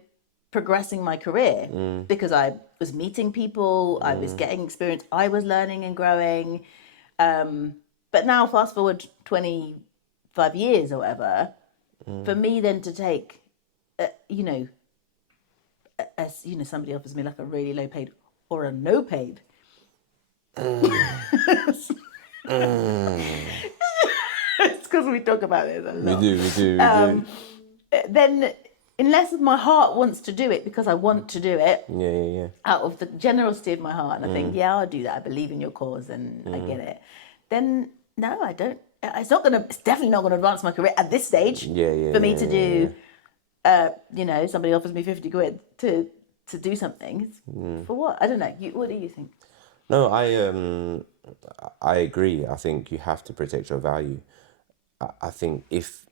progressing my career because I was meeting people. I was getting experience. I was learning and growing. But now, fast forward 25 years or whatever. For me then to take, somebody offers me like a really low paid or a no paid. It's because we talk about it a lot. We do. Then, unless my heart wants to do it because I want to do it, out of the generosity of my heart, and I think, I'll do that. I believe in your cause and I get it. Then, no, I don't. It's definitely not going to advance my career at this stage. For me to do, somebody offers me 50 quid to do something. For what? I don't know. What do you think? No, I agree. I think you have to protect your value. I think if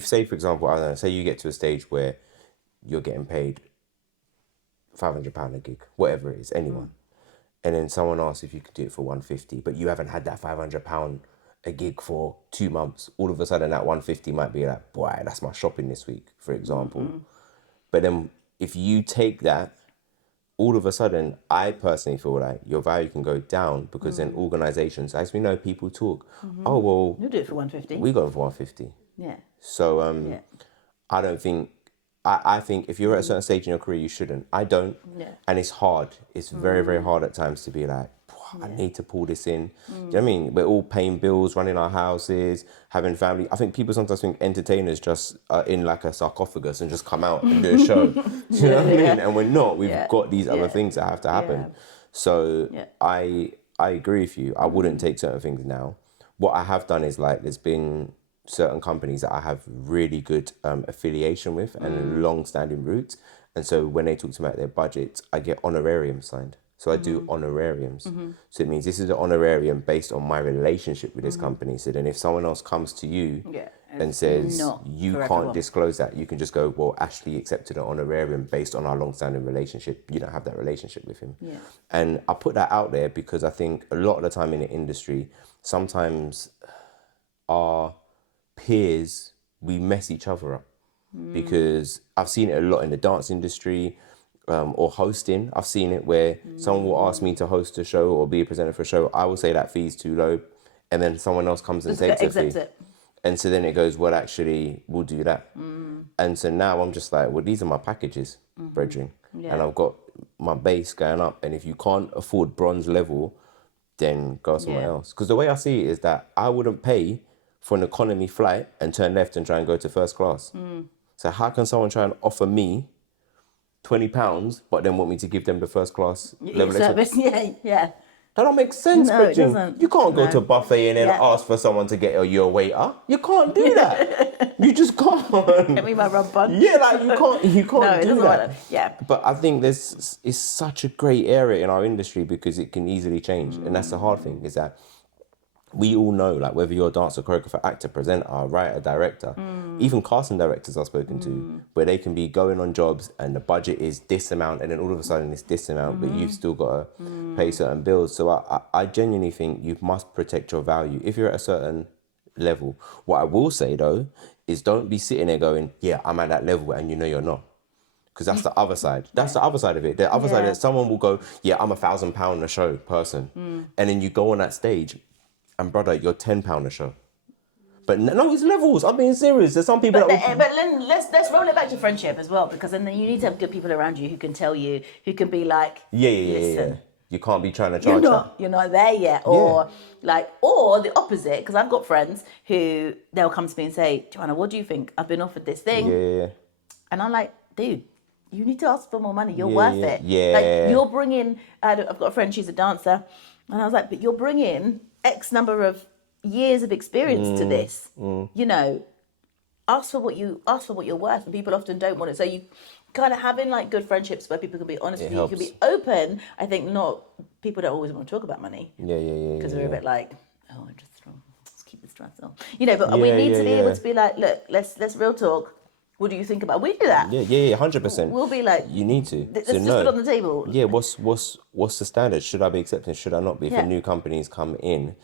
say for example, I don't know, say you get to a stage where you're getting paid £500 a gig, whatever it is, anyone, and then someone asks if you could do it for 150, but you haven't had that £500 a gig for 2 months, all of a sudden that 150 might be like, boy, that's my shopping this week, for example. But then if you take that, all of a sudden, I personally feel like your value can go down because then organizations, as we know, people talk, oh, well, you'll do it for 150. We got it for 150. Yeah. So I don't think, I think if you're at a certain stage in your career, you shouldn't. I don't. Yeah. And it's hard. It's very, very hard at times to be like, I need to pull this in. Do you know what I mean? We're all paying bills, running our houses, having family. I think people sometimes think entertainers just are in like a sarcophagus and just come out and do a show. Do you know what I mean? And we're not. We've got these other things that have to happen. Yeah. So I agree with you. I wouldn't take certain things now. What I have done is like there's been certain companies that I have really good affiliation with and long-standing roots. And so when they talk to me about their budgets, I get honorariums signed. So I do honorariums. So it means this is an honorarium based on my relationship with this company. So then if someone else comes to you and says, you can't disclose that, you can just go, well, Ashley accepted an honorarium based on our long-standing relationship. You don't have that relationship with him. Yeah. And I put that out there because I think a lot of the time in the industry, sometimes our peers, we mess each other up. Because I've seen it a lot in the dance industry, or hosting. I've seen it where someone will ask me to host a show or be a presenter for a show. I will say that fee's too low, and then someone else comes and takes a fee. And so then it goes, well, actually, we'll do that. And so now I'm just like, well, these are my packages, brethren. Yeah. And I've got my base going up. And if you can't afford bronze level, then go somewhere else. Because the way I see it is that I wouldn't pay for an economy flight and turn left and try and go to first class. So how can someone try and offer me £20 but then want me to give them the first class level service? Yeah. That don't make sense, No, it Bridget. doesn't. You can't go No. to a buffet and then Yeah. ask for someone to get you a waiter. You can't do that. You just can't. Get me my rum punch. Yeah, like you can't No, it do doesn't that. work. Yeah. But I think it's such a great area in our industry because it can easily change. And that's the hard thing, is that we all know, like, whether you're a dancer, choreographer, actor, presenter, writer, director, even casting directors I've spoken to, where they can be going on jobs and the budget is this amount and then all of a sudden it's this amount, but you've still got to pay certain bills. So I genuinely think you must protect your value if you're at a certain level. What I will say, though, is don't be sitting there going, yeah, I'm at that level, and you know you're not. Because that's the other side. That's the other side of it. The other side is someone will go, yeah, I'm £1,000 a show person. And then you go on that stage and brother, you're £10 a show. But no, it's levels. I'm being serious. There's some people But that then let's roll it back to friendship as well, because then you need to have good people around you who can tell you, who can be like, listen, You can't be trying to charge you're not there yet, or or the opposite. Because I've got friends who they'll come to me and say, Joanna, what do you think? I've been offered this thing, and I'm like, dude, you need to ask for more money. You're worth it. Like, you're bringing. I've got a friend. She's a dancer, and I was like, but you're bringing X number of years of experience to this. You know, ask for what you're worth, and people often don't want it. So you kind of having like good friendships where people can be honest with you, you can be open. I think not people don't always want to talk about money. Because we're a bit like, oh, let's keep this to ourselves. You know, but we need to be able to be like, look, let's real talk. What do you think about? We do that. 100%. We'll be like, you need to. Let's just put it on the table. Yeah, what's the standard? Should I be accepting? Should I not be? If a new companies come in,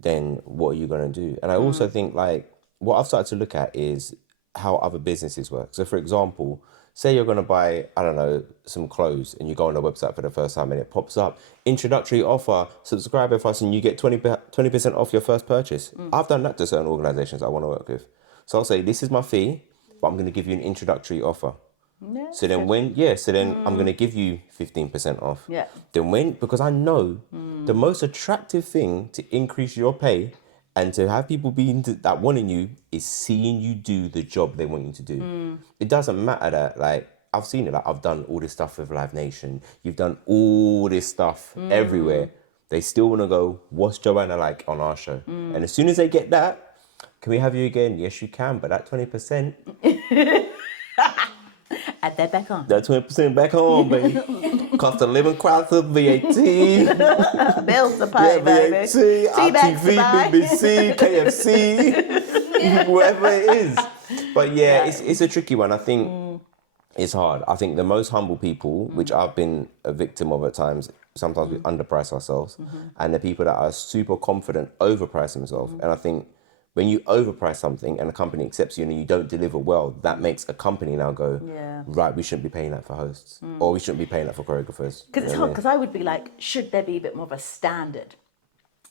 then what are you going to do? And I also think, like, what I've started to look at is how other businesses work. So, for example, say you're going to buy, I don't know, some clothes, and you go on the website for the first time and it pops up, introductory offer, subscribe with us and you get 20% off your first purchase. I've done that to certain organisations I want to work with. So I'll say, this is my fee, but I'm going to give you an introductory offer. Yeah, So then I'm going to give you 15% off. Yeah. Then because I know the most attractive thing to increase your pay and to have people that wanting you is seeing you do the job they want you to do. It doesn't matter that, like, I've seen it, like, I've done all this stuff with Live Nation. You've done all this stuff everywhere. They still want to go, what's Joanna like on our show? And as soon as they get that, can we have you again? Yes, you can, but that 20%. Add that back on. That 20% back home, baby. Cost of living crisis, VAT. Bills to pay, baby. VAT, ITV, BBC, KFC, whatever it is. But it's a tricky one. I think it's hard. I think the most humble people, which I've been a victim of at times, sometimes we underprice ourselves. And the people that are super confident overprice themselves. And I think when you overprice something and a company accepts you and you don't deliver well, that makes a company now go, right, we shouldn't be paying that for hosts. Or we shouldn't be paying that for choreographers. Because it's hard, because I would be like, should there be a bit more of a standard?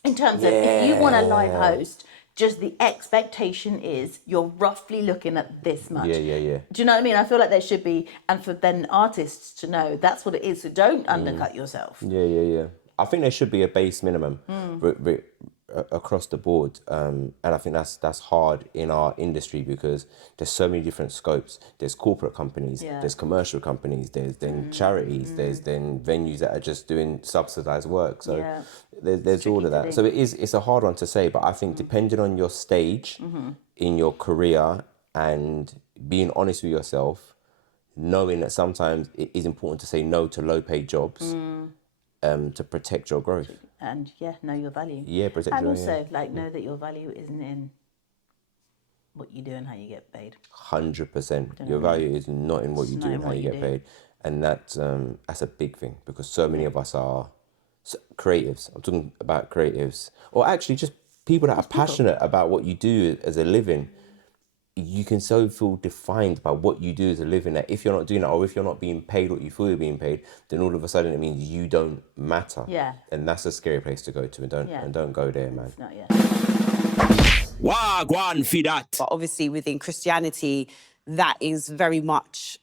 In terms of, if you want a live host, just the expectation is you're roughly looking at this much. Yeah. Do you know what I mean? I feel like there should be, and for then artists to know that's what it is, so don't undercut yourself. Yeah. I think there should be a base minimum across the board, and I think that's hard in our industry because there's so many different scopes. There's corporate companies, there's commercial companies, there's then charities, there's then venues that are just doing subsidized work. So there's all of that. So it's a hard one to say, but I think depending on your stage in your career and being honest with yourself, knowing that sometimes it is important to say no to low paid jobs to protect your growth. And know your value. Yeah, protect and your also know that your value isn't in what you do and how you get paid. 100%. Your value is not in what you do and how you get paid, and that's a big thing because so many of us are creatives. I'm talking about creatives, or actually just people that are passionate about what you do as a living. You can so feel defined by what you do as a living that if you're not doing that or if you're not being paid what you feel you're being paid, then all of a sudden it means you don't matter. Yeah. And that's a scary place to go to, and don't go there, man. It's not yet. Wagwan for that. But obviously within Christianity, that is very much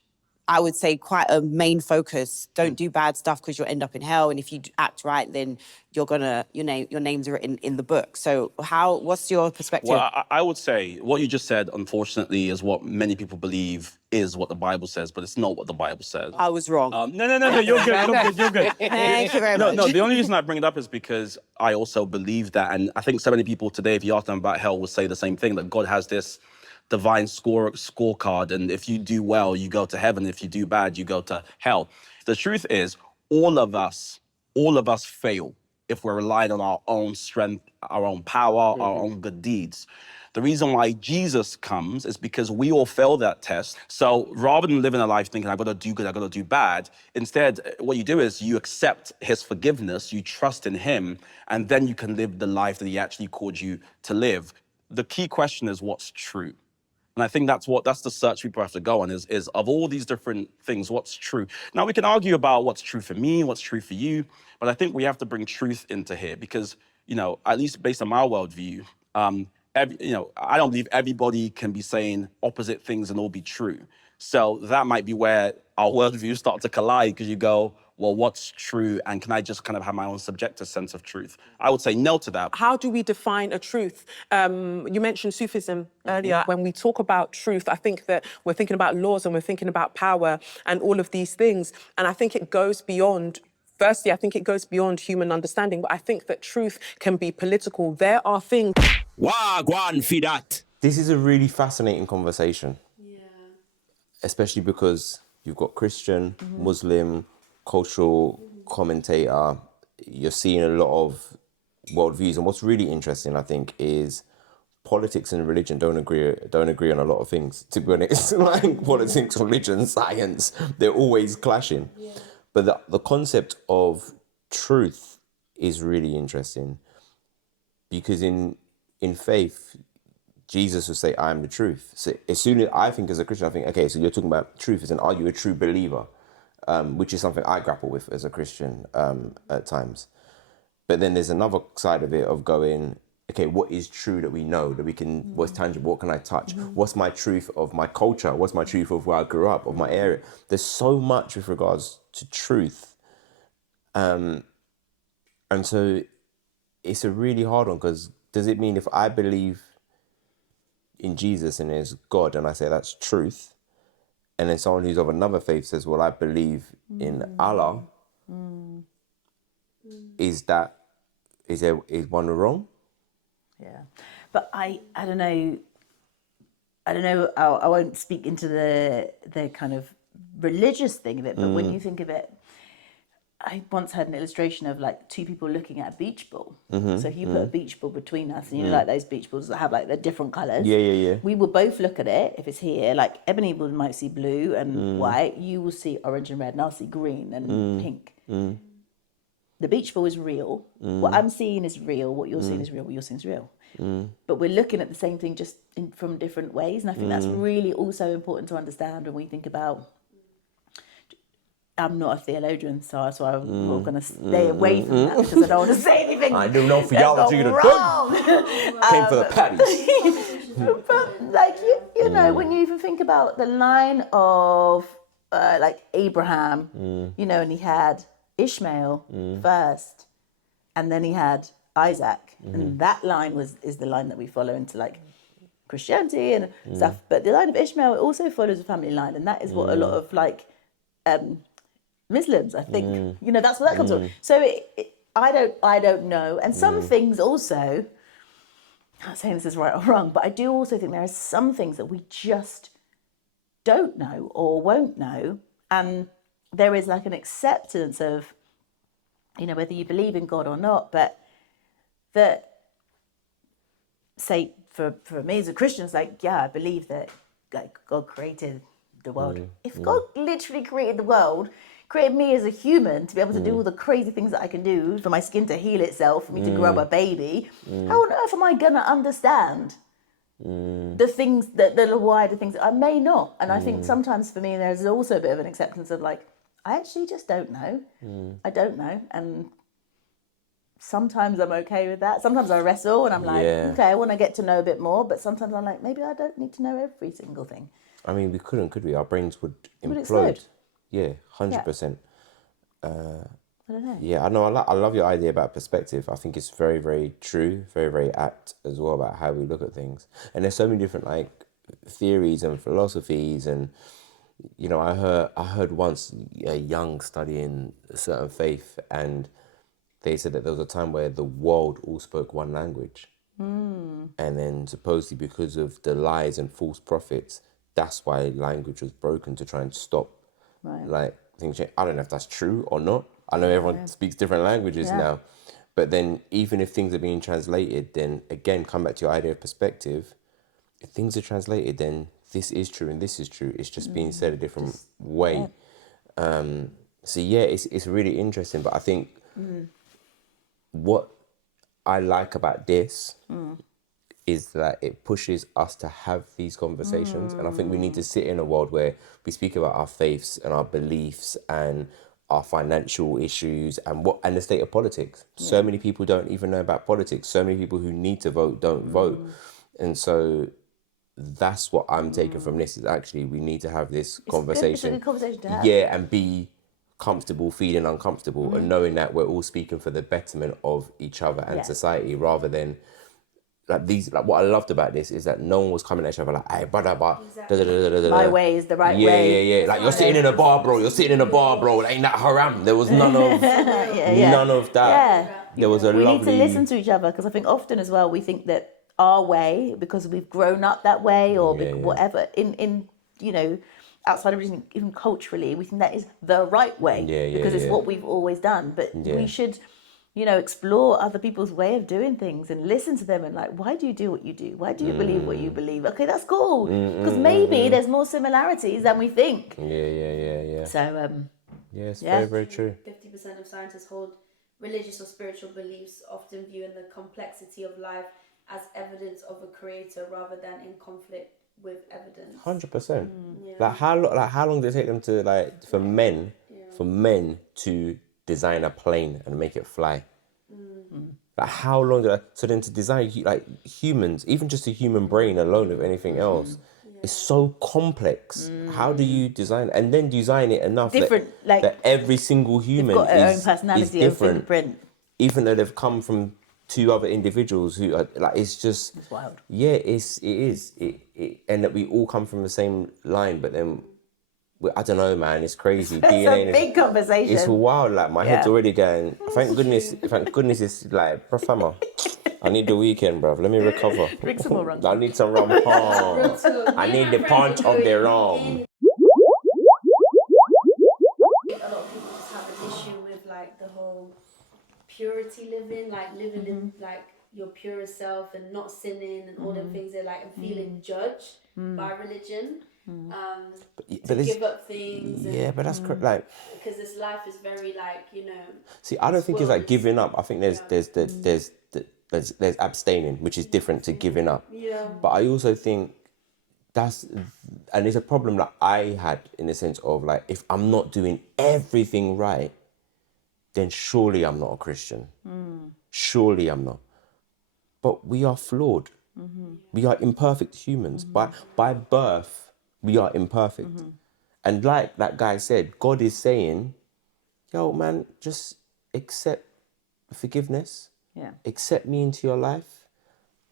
I would say, quite a main focus. Don't do bad stuff because you'll end up in hell. And if you act right, then you're gonna, your name's written in the book. So what's your perspective? Well, I would say what you just said, unfortunately, is what many people believe is what the Bible says, but it's not what the Bible says. I was wrong. No, you're good, you're good. Thank you very much. No, the only reason I bring it up is because I also believe that, and I think so many people today, if you ask them about hell, will say the same thing, that God has this divine scorecard, and if you do well, you go to heaven. If you do bad, you go to hell. The truth is, all of us fail if we're relying on our own strength, our own power, our own good deeds. The reason why Jesus comes is because we all fail that test. So rather than living a life thinking, I gotta do good, I gotta do bad, instead, what you do is you accept his forgiveness, you trust in him, and then you can live the life that he actually called you to live. The key question is what's true. And I think that's the search people have to go on is of all these different things, what's true? Now, we can argue about what's true for me, what's true for you, but I think we have to bring truth into here because, at least based on my worldview, I don't believe everybody can be saying opposite things and all be true. So that might be where our worldviews start to collide because you go, well, what's true? And can I just kind of have my own subjective sense of truth? I would say no to that. How do we define a truth? You mentioned Sufism earlier. When we talk about truth, I think that we're thinking about laws and we're thinking about power and all of these things. And I think it goes beyond, firstly, I think it goes beyond human understanding, but I think that truth can be political. There are things... Wagwan for that. This is a really fascinating conversation. Yeah. Especially because you've got Christian, Muslim, cultural commentator. You're seeing a lot of worldviews, and what's really interesting, I think, is politics and religion don't agree on a lot of things. To be honest, like politics, religion, science, they're always clashing. Yeah. But the concept of truth is really interesting because in faith, Jesus would say, I am the truth. So as soon as I think as a Christian, I think, okay, so you're talking about truth, as in, are you a true believer? Which is something I grapple with as a Christian at times. But then there's another side of it of going, okay, what is true that we know, that we can, what's tangible, what can I touch? What's my truth of my culture? What's my truth of where I grew up, of my area? There's so much with regards to truth. And so it's a really hard one because does it mean if I believe in Jesus and there's God and I say that's truth, and then someone who's of another faith says, well, I believe in Allah, is one wrong? Yeah, but I don't know. I won't speak into the kind of religious thing of it, but when you think of it, I once had an illustration of like two people looking at a beach ball. So if you put a beach ball between us, and you know, like those beach balls that have like the different colours. Yeah. We will both look at it. If it's here, like Ebony might see blue and white. You will see orange and red, and I'll see green and pink. The beach ball is real. What I'm seeing is real. What you're seeing is real. What you're seeing is real. But we're looking at the same thing just from different ways. And I think that's really also important to understand when we think about... I'm not a theologian, so I'm going to stay away from that because I don't want to say anything. I do no theology to wrong. Came for the patties. But like, you know, when you even think about the line of like Abraham, you know, and he had Ishmael first, and then he had Isaac, and that line is the line that we follow into like Christianity and stuff. But the line of Ishmael also follows a family line, and that is what a lot of like Muslims, I think, you know, that's where that comes from. So I don't know, and some things also. I'm not saying this is right or wrong, but I do also think there are some things that we just don't know or won't know, and there is like an acceptance of, you know, whether you believe in God or not, but that, say, for me as a Christian, it's like, yeah, I believe that like God created the world. If God literally created the world, created me as a human to be able to do all the crazy things that I can do, for my skin to heal itself, for me to grow up a baby, how on earth am I going to understand the things, the wider things? I may not. And I think sometimes for me, there's also a bit of an acceptance of like, I actually just don't know. I don't know. And sometimes I'm okay with that. Sometimes I wrestle and I'm like, okay, I want to get to know a bit more. But sometimes I'm like, maybe I don't need to know every single thing. I mean, we couldn't, could we? Our brains would would implode. explode. Yeah, 100%. I don't know. Yeah, I know. I love your idea about perspective. I think it's very, very true, very, very apt as well about how we look at things. And there's so many different like theories and philosophies. And you know, I heard once a young studying a certain faith, and they said that there was a time where the world all spoke one language, and then supposedly because of the lies and false prophets, that's why language was broken to try and stop like things change. I don't know if that's true or not. I know everyone speaks different languages now, but then even if things are being translated, then again, come back to your idea of perspective. If things are translated, then this is true and this is true. It's just being said a different way. So yeah, it's really interesting. But I think what I like about this is that it pushes us to have these conversations. And I think we need to sit in a world where we speak about our faiths and our beliefs and our financial issues and the state of politics. So many people don't even know about politics. So many people who need to vote don't vote. And so that's what I'm taking from this, is actually we need to have this conversation. It's a good conversation to have. Yeah, and be comfortable feeling uncomfortable and knowing that we're all speaking for the betterment of each other and society, rather than like what I loved about this is that no one was coming at each other like, hey brother, but My way is the right way. yeah. Like you're sitting in a bar, bro. You're sitting in a bar, bro. Ain't that haram? There was none of none of that. Yeah. There was a We lovely. need to listen to each other, because I think often as well we think that our way, because we've grown up that way or whatever, in you know, outside of religion, even culturally, we think that is the right way because it's what we've always done. But we should, you know, explore other people's way of doing things and listen to them and like, why do you do what you do? Why do you believe what you believe? Okay, that's cool, because maybe there's more similarities than we think. Yeah. So Yes, very, very true. 50% of scientists hold religious or spiritual beliefs, often viewing the complexity of life as evidence of a creator rather than in conflict with evidence. 100%. Like how long did it take them to for men to design a plane and make it fly? Like how long did so then to design like humans, even just a human brain alone, if anything else, is so complex. How do you design and then design it enough that every single human got their own is personality and different, fingerprint, even though they've come from two other individuals who are like, it's wild. Yeah, it is, and that we all come from the same line, but then I don't know, man, it's crazy. It's DNA a big conversation. It's wild. Like my head's already going. Thank goodness it's like, bro, fama. I need the weekend, bruv. Let me recover. Drink some more rum. I need some rum punch. I need the punch of the rum. A lot of people just have an issue with like the whole purity living, like living in like your purest self and not sinning and all them things. They're like feeling judged by religion. To give up things. Yeah, but that's like, because this life is very like, you know. See, I don't think it's like giving up. I think there's abstaining, which is different to giving up. Yeah. But I also think and it's a problem that I had in the sense of like, if I'm not doing everything right, then surely I'm not a Christian. Surely I'm not. But we are flawed. We are imperfect humans. By birth, we are imperfect. And like that guy said, God is saying, yo, man, just accept forgiveness. Yeah. Accept me into your life.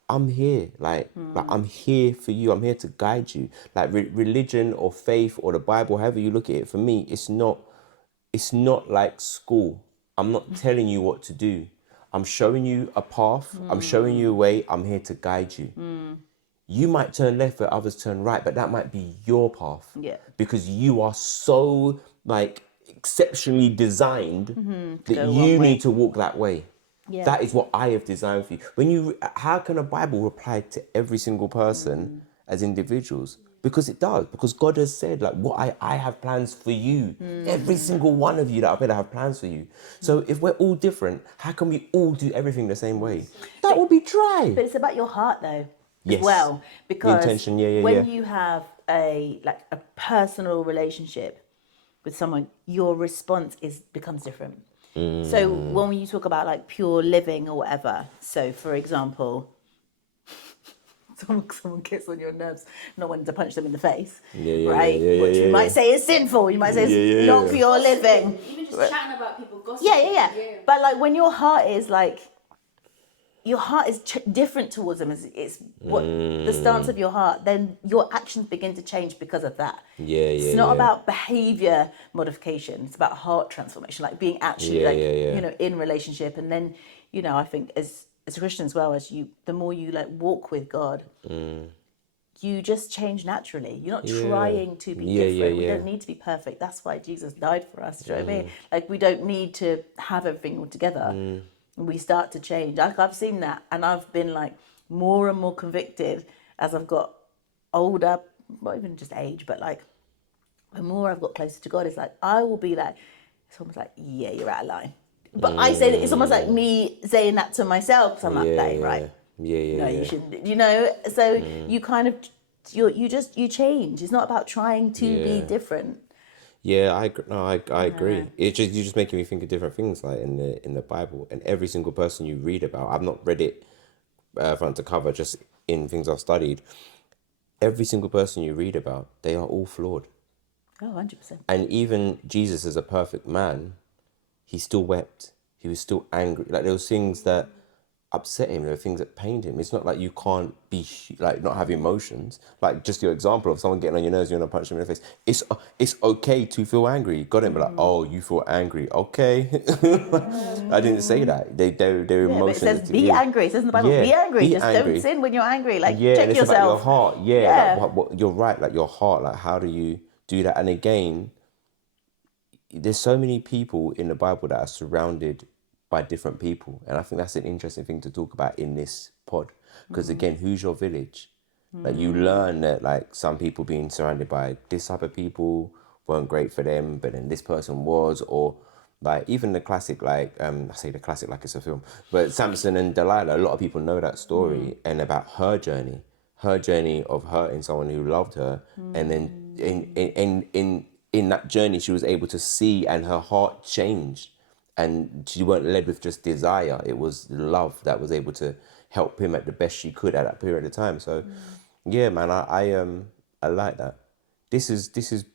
I'm here. Like I'm here for you. I'm here to guide you. Like religion or faith or the Bible, however you look at it, for me, it's not like school. I'm not telling you what to do. I'm showing you a path. I'm showing you a way. I'm here to guide you. You might turn left where others turn right, but that might be your path. Yeah. Because you are so like exceptionally designed that you need to walk that way. Yeah. That is what I have designed for you. How can a Bible apply to every single person as individuals? Because it does. Because God has said, like, what I have plans for you. Every single one of you that I've made, I have plans for you. So if we're all different, how can we all do everything the same way? That would be dry. But it's about your heart, though, Yes. as well. Because The intention, when you have a personal relationship with someone, your response becomes different. So when you talk about like pure living or whatever, so for example, someone gets on your nerves, not wanting to punch them in the face, Yeah, right? yeah, Which you might say is sinful. You might say it's not for your living. Even just chatting about people, gossiping. Yeah. But like when your heart is like, your heart is different towards them. It's what the stance of your heart. Then your actions begin to change because of that. It's not about behavior modification. It's about heart transformation, like being actually you know, in relationship. And then, you know, I think as a Christian as well, the more you like walk with God, you just change naturally. You're not trying to be different. We don't need to be perfect. That's why Jesus died for us. Do you know what I mean? Like we don't need to have everything all together. We start to change. Like I've seen that, and I've been like more and more convicted as I've got older, not even just age, but like the more I've got closer to God, it's like I will be like, it's almost like, yeah, you're out of line. But I say that it's almost like me saying that to myself, because I'm like, right. You shouldn't, you know. So you kind of you change. It's not about trying to be different. Yeah, I agree. You're just making me think of different things, like in the Bible, and every single person you read about. I've not read it front to cover, just in things I've studied. Every single person you read about, they are all flawed. Oh, 100%. And even Jesus, as a perfect man, he still wept. He was still angry. Like there was things that upset him. There were things that pained him. It's not like you can't be like not have emotions. Like just your example of someone getting on your nerves, you want to punch them in the face. It's okay to feel angry. You got to be like, oh, you feel angry. Okay. I didn't say that. They're emotions. But it says be angry. It says in the Bible, be angry. Just don't sin when you're angry. Like check and it's yourself. about your heart. Like, what, you're right. Like your heart. Like how do you do that? And again, there's so many people in the Bible that are surrounded by different people, and I think that's an interesting thing to talk about in this pod, because again, who's your village? Like you learn that like some people being surrounded by this type of people weren't great for them, but then this person was, or like even the classic, like I say the classic like it's a film, but Samson and Delilah, a lot of people know that story and about her journey of hurting someone who loved her, and then in that journey she was able to see, and her heart changed. And she weren't led with just desire. It was love that was able to help him at the best she could at that period of time. So, yeah, man, I like that. This is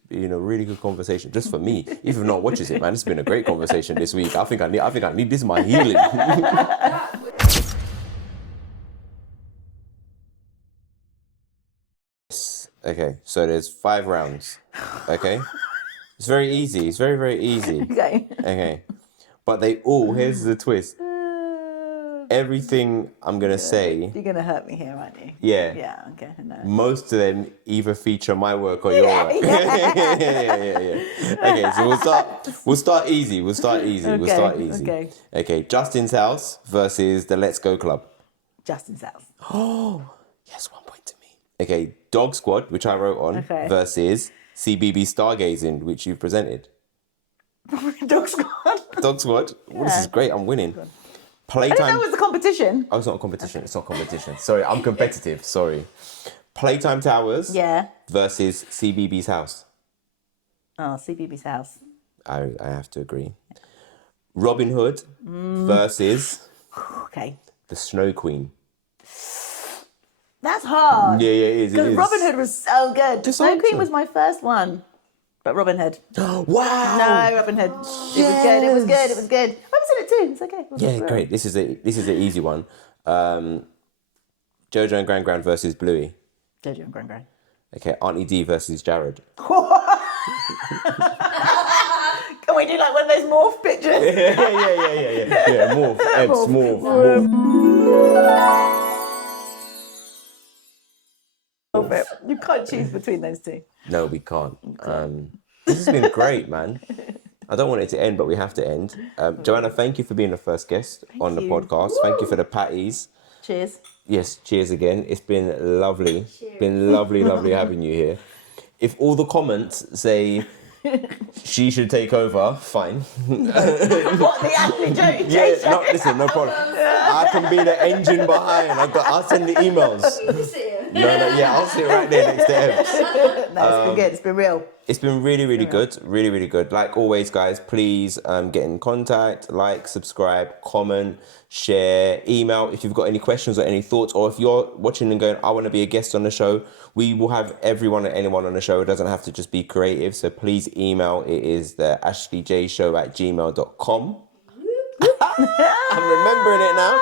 really good conversation just for me. Even not watches it, man. It's been a great conversation this week. I think I need this is my healing. Okay, so there's 5 rounds. Okay, it's very easy. It's very, very easy. Okay. But they all, here's the twist. Everything I'm going to say... You're going to hurt me here, aren't you? Yeah. Yeah, okay, no. Most of them either feature my work or your work. Yeah. Okay, so we'll start easy. Okay, Justin's House versus the Let's Go Club. Justin's House. Oh, yes, 1 point to me. Okay, Dog Squad, which I wrote on, versus CBeebies Stargazing, which you've presented. Dog Squad. Dog Squad. Well, this is great. I'm winning. Playtime. I didn't know it was a competition. Oh, it's not a competition. Okay. It's not a competition. Sorry, I'm competitive. Sorry. Playtime Towers. Yeah. Versus CBeebies House. Oh, CBeebies House. I have to agree. Robin Hood versus the Snow Queen. That's hard. Yeah, it is. Because Robin Hood was so good. Just Snow Queen was my first one. But Robin Hood. Wow. No, Robin Hood. Yes. It was good. I was in it too. It's okay. Yeah, great. This is an easy one. Jojo and Gran Gran versus Bluey. Jojo and Gran Gran. Okay, Auntie D versus Jared. Can we do like one of those morph pictures? Yeah, morph. You can't choose between those two. No, we can't. This has been great, man. I don't want it to end, but we have to end. Joanna, thank you for being the first guest on the podcast. Woo! Thank you for the patties. Cheers. Yes, cheers again. It's been lovely. Cheers. Been lovely having you here. If all the comments say she should take over, fine. What, the actually joke? Yeah, no, listen, no problem. I can be the engine behind. I'll send the emails. I'll sit right there next to Ebs. No, it's been good. It's been real. It's been really, really good. Really, really good. Like always, guys, please get in contact, like, subscribe, comment, share, email if you've got any questions or any thoughts, or if you're watching and going, I want to be a guest on the show, we will have everyone and anyone on the show. It doesn't have to just be creative. So please email. It is the ashleyjshow@gmail.com. I'm remembering it now.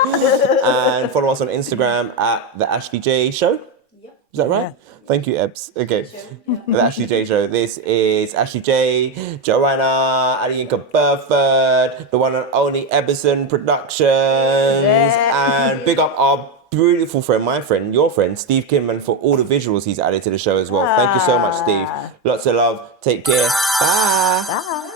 And follow us on Instagram at the Ashley J Show. Is that right? Yeah. Thank you, Ebs. Okay. The Ashley J Show. This is Ashley J, Joanna Adeyinka-Burford, the one and only Eberson Productions. And big up our beautiful friend, my friend, your friend, Steve Kinman, for all the visuals he's added to the show as well. Thank you so much, Steve. Lots of love. Take care. Bye. Bye.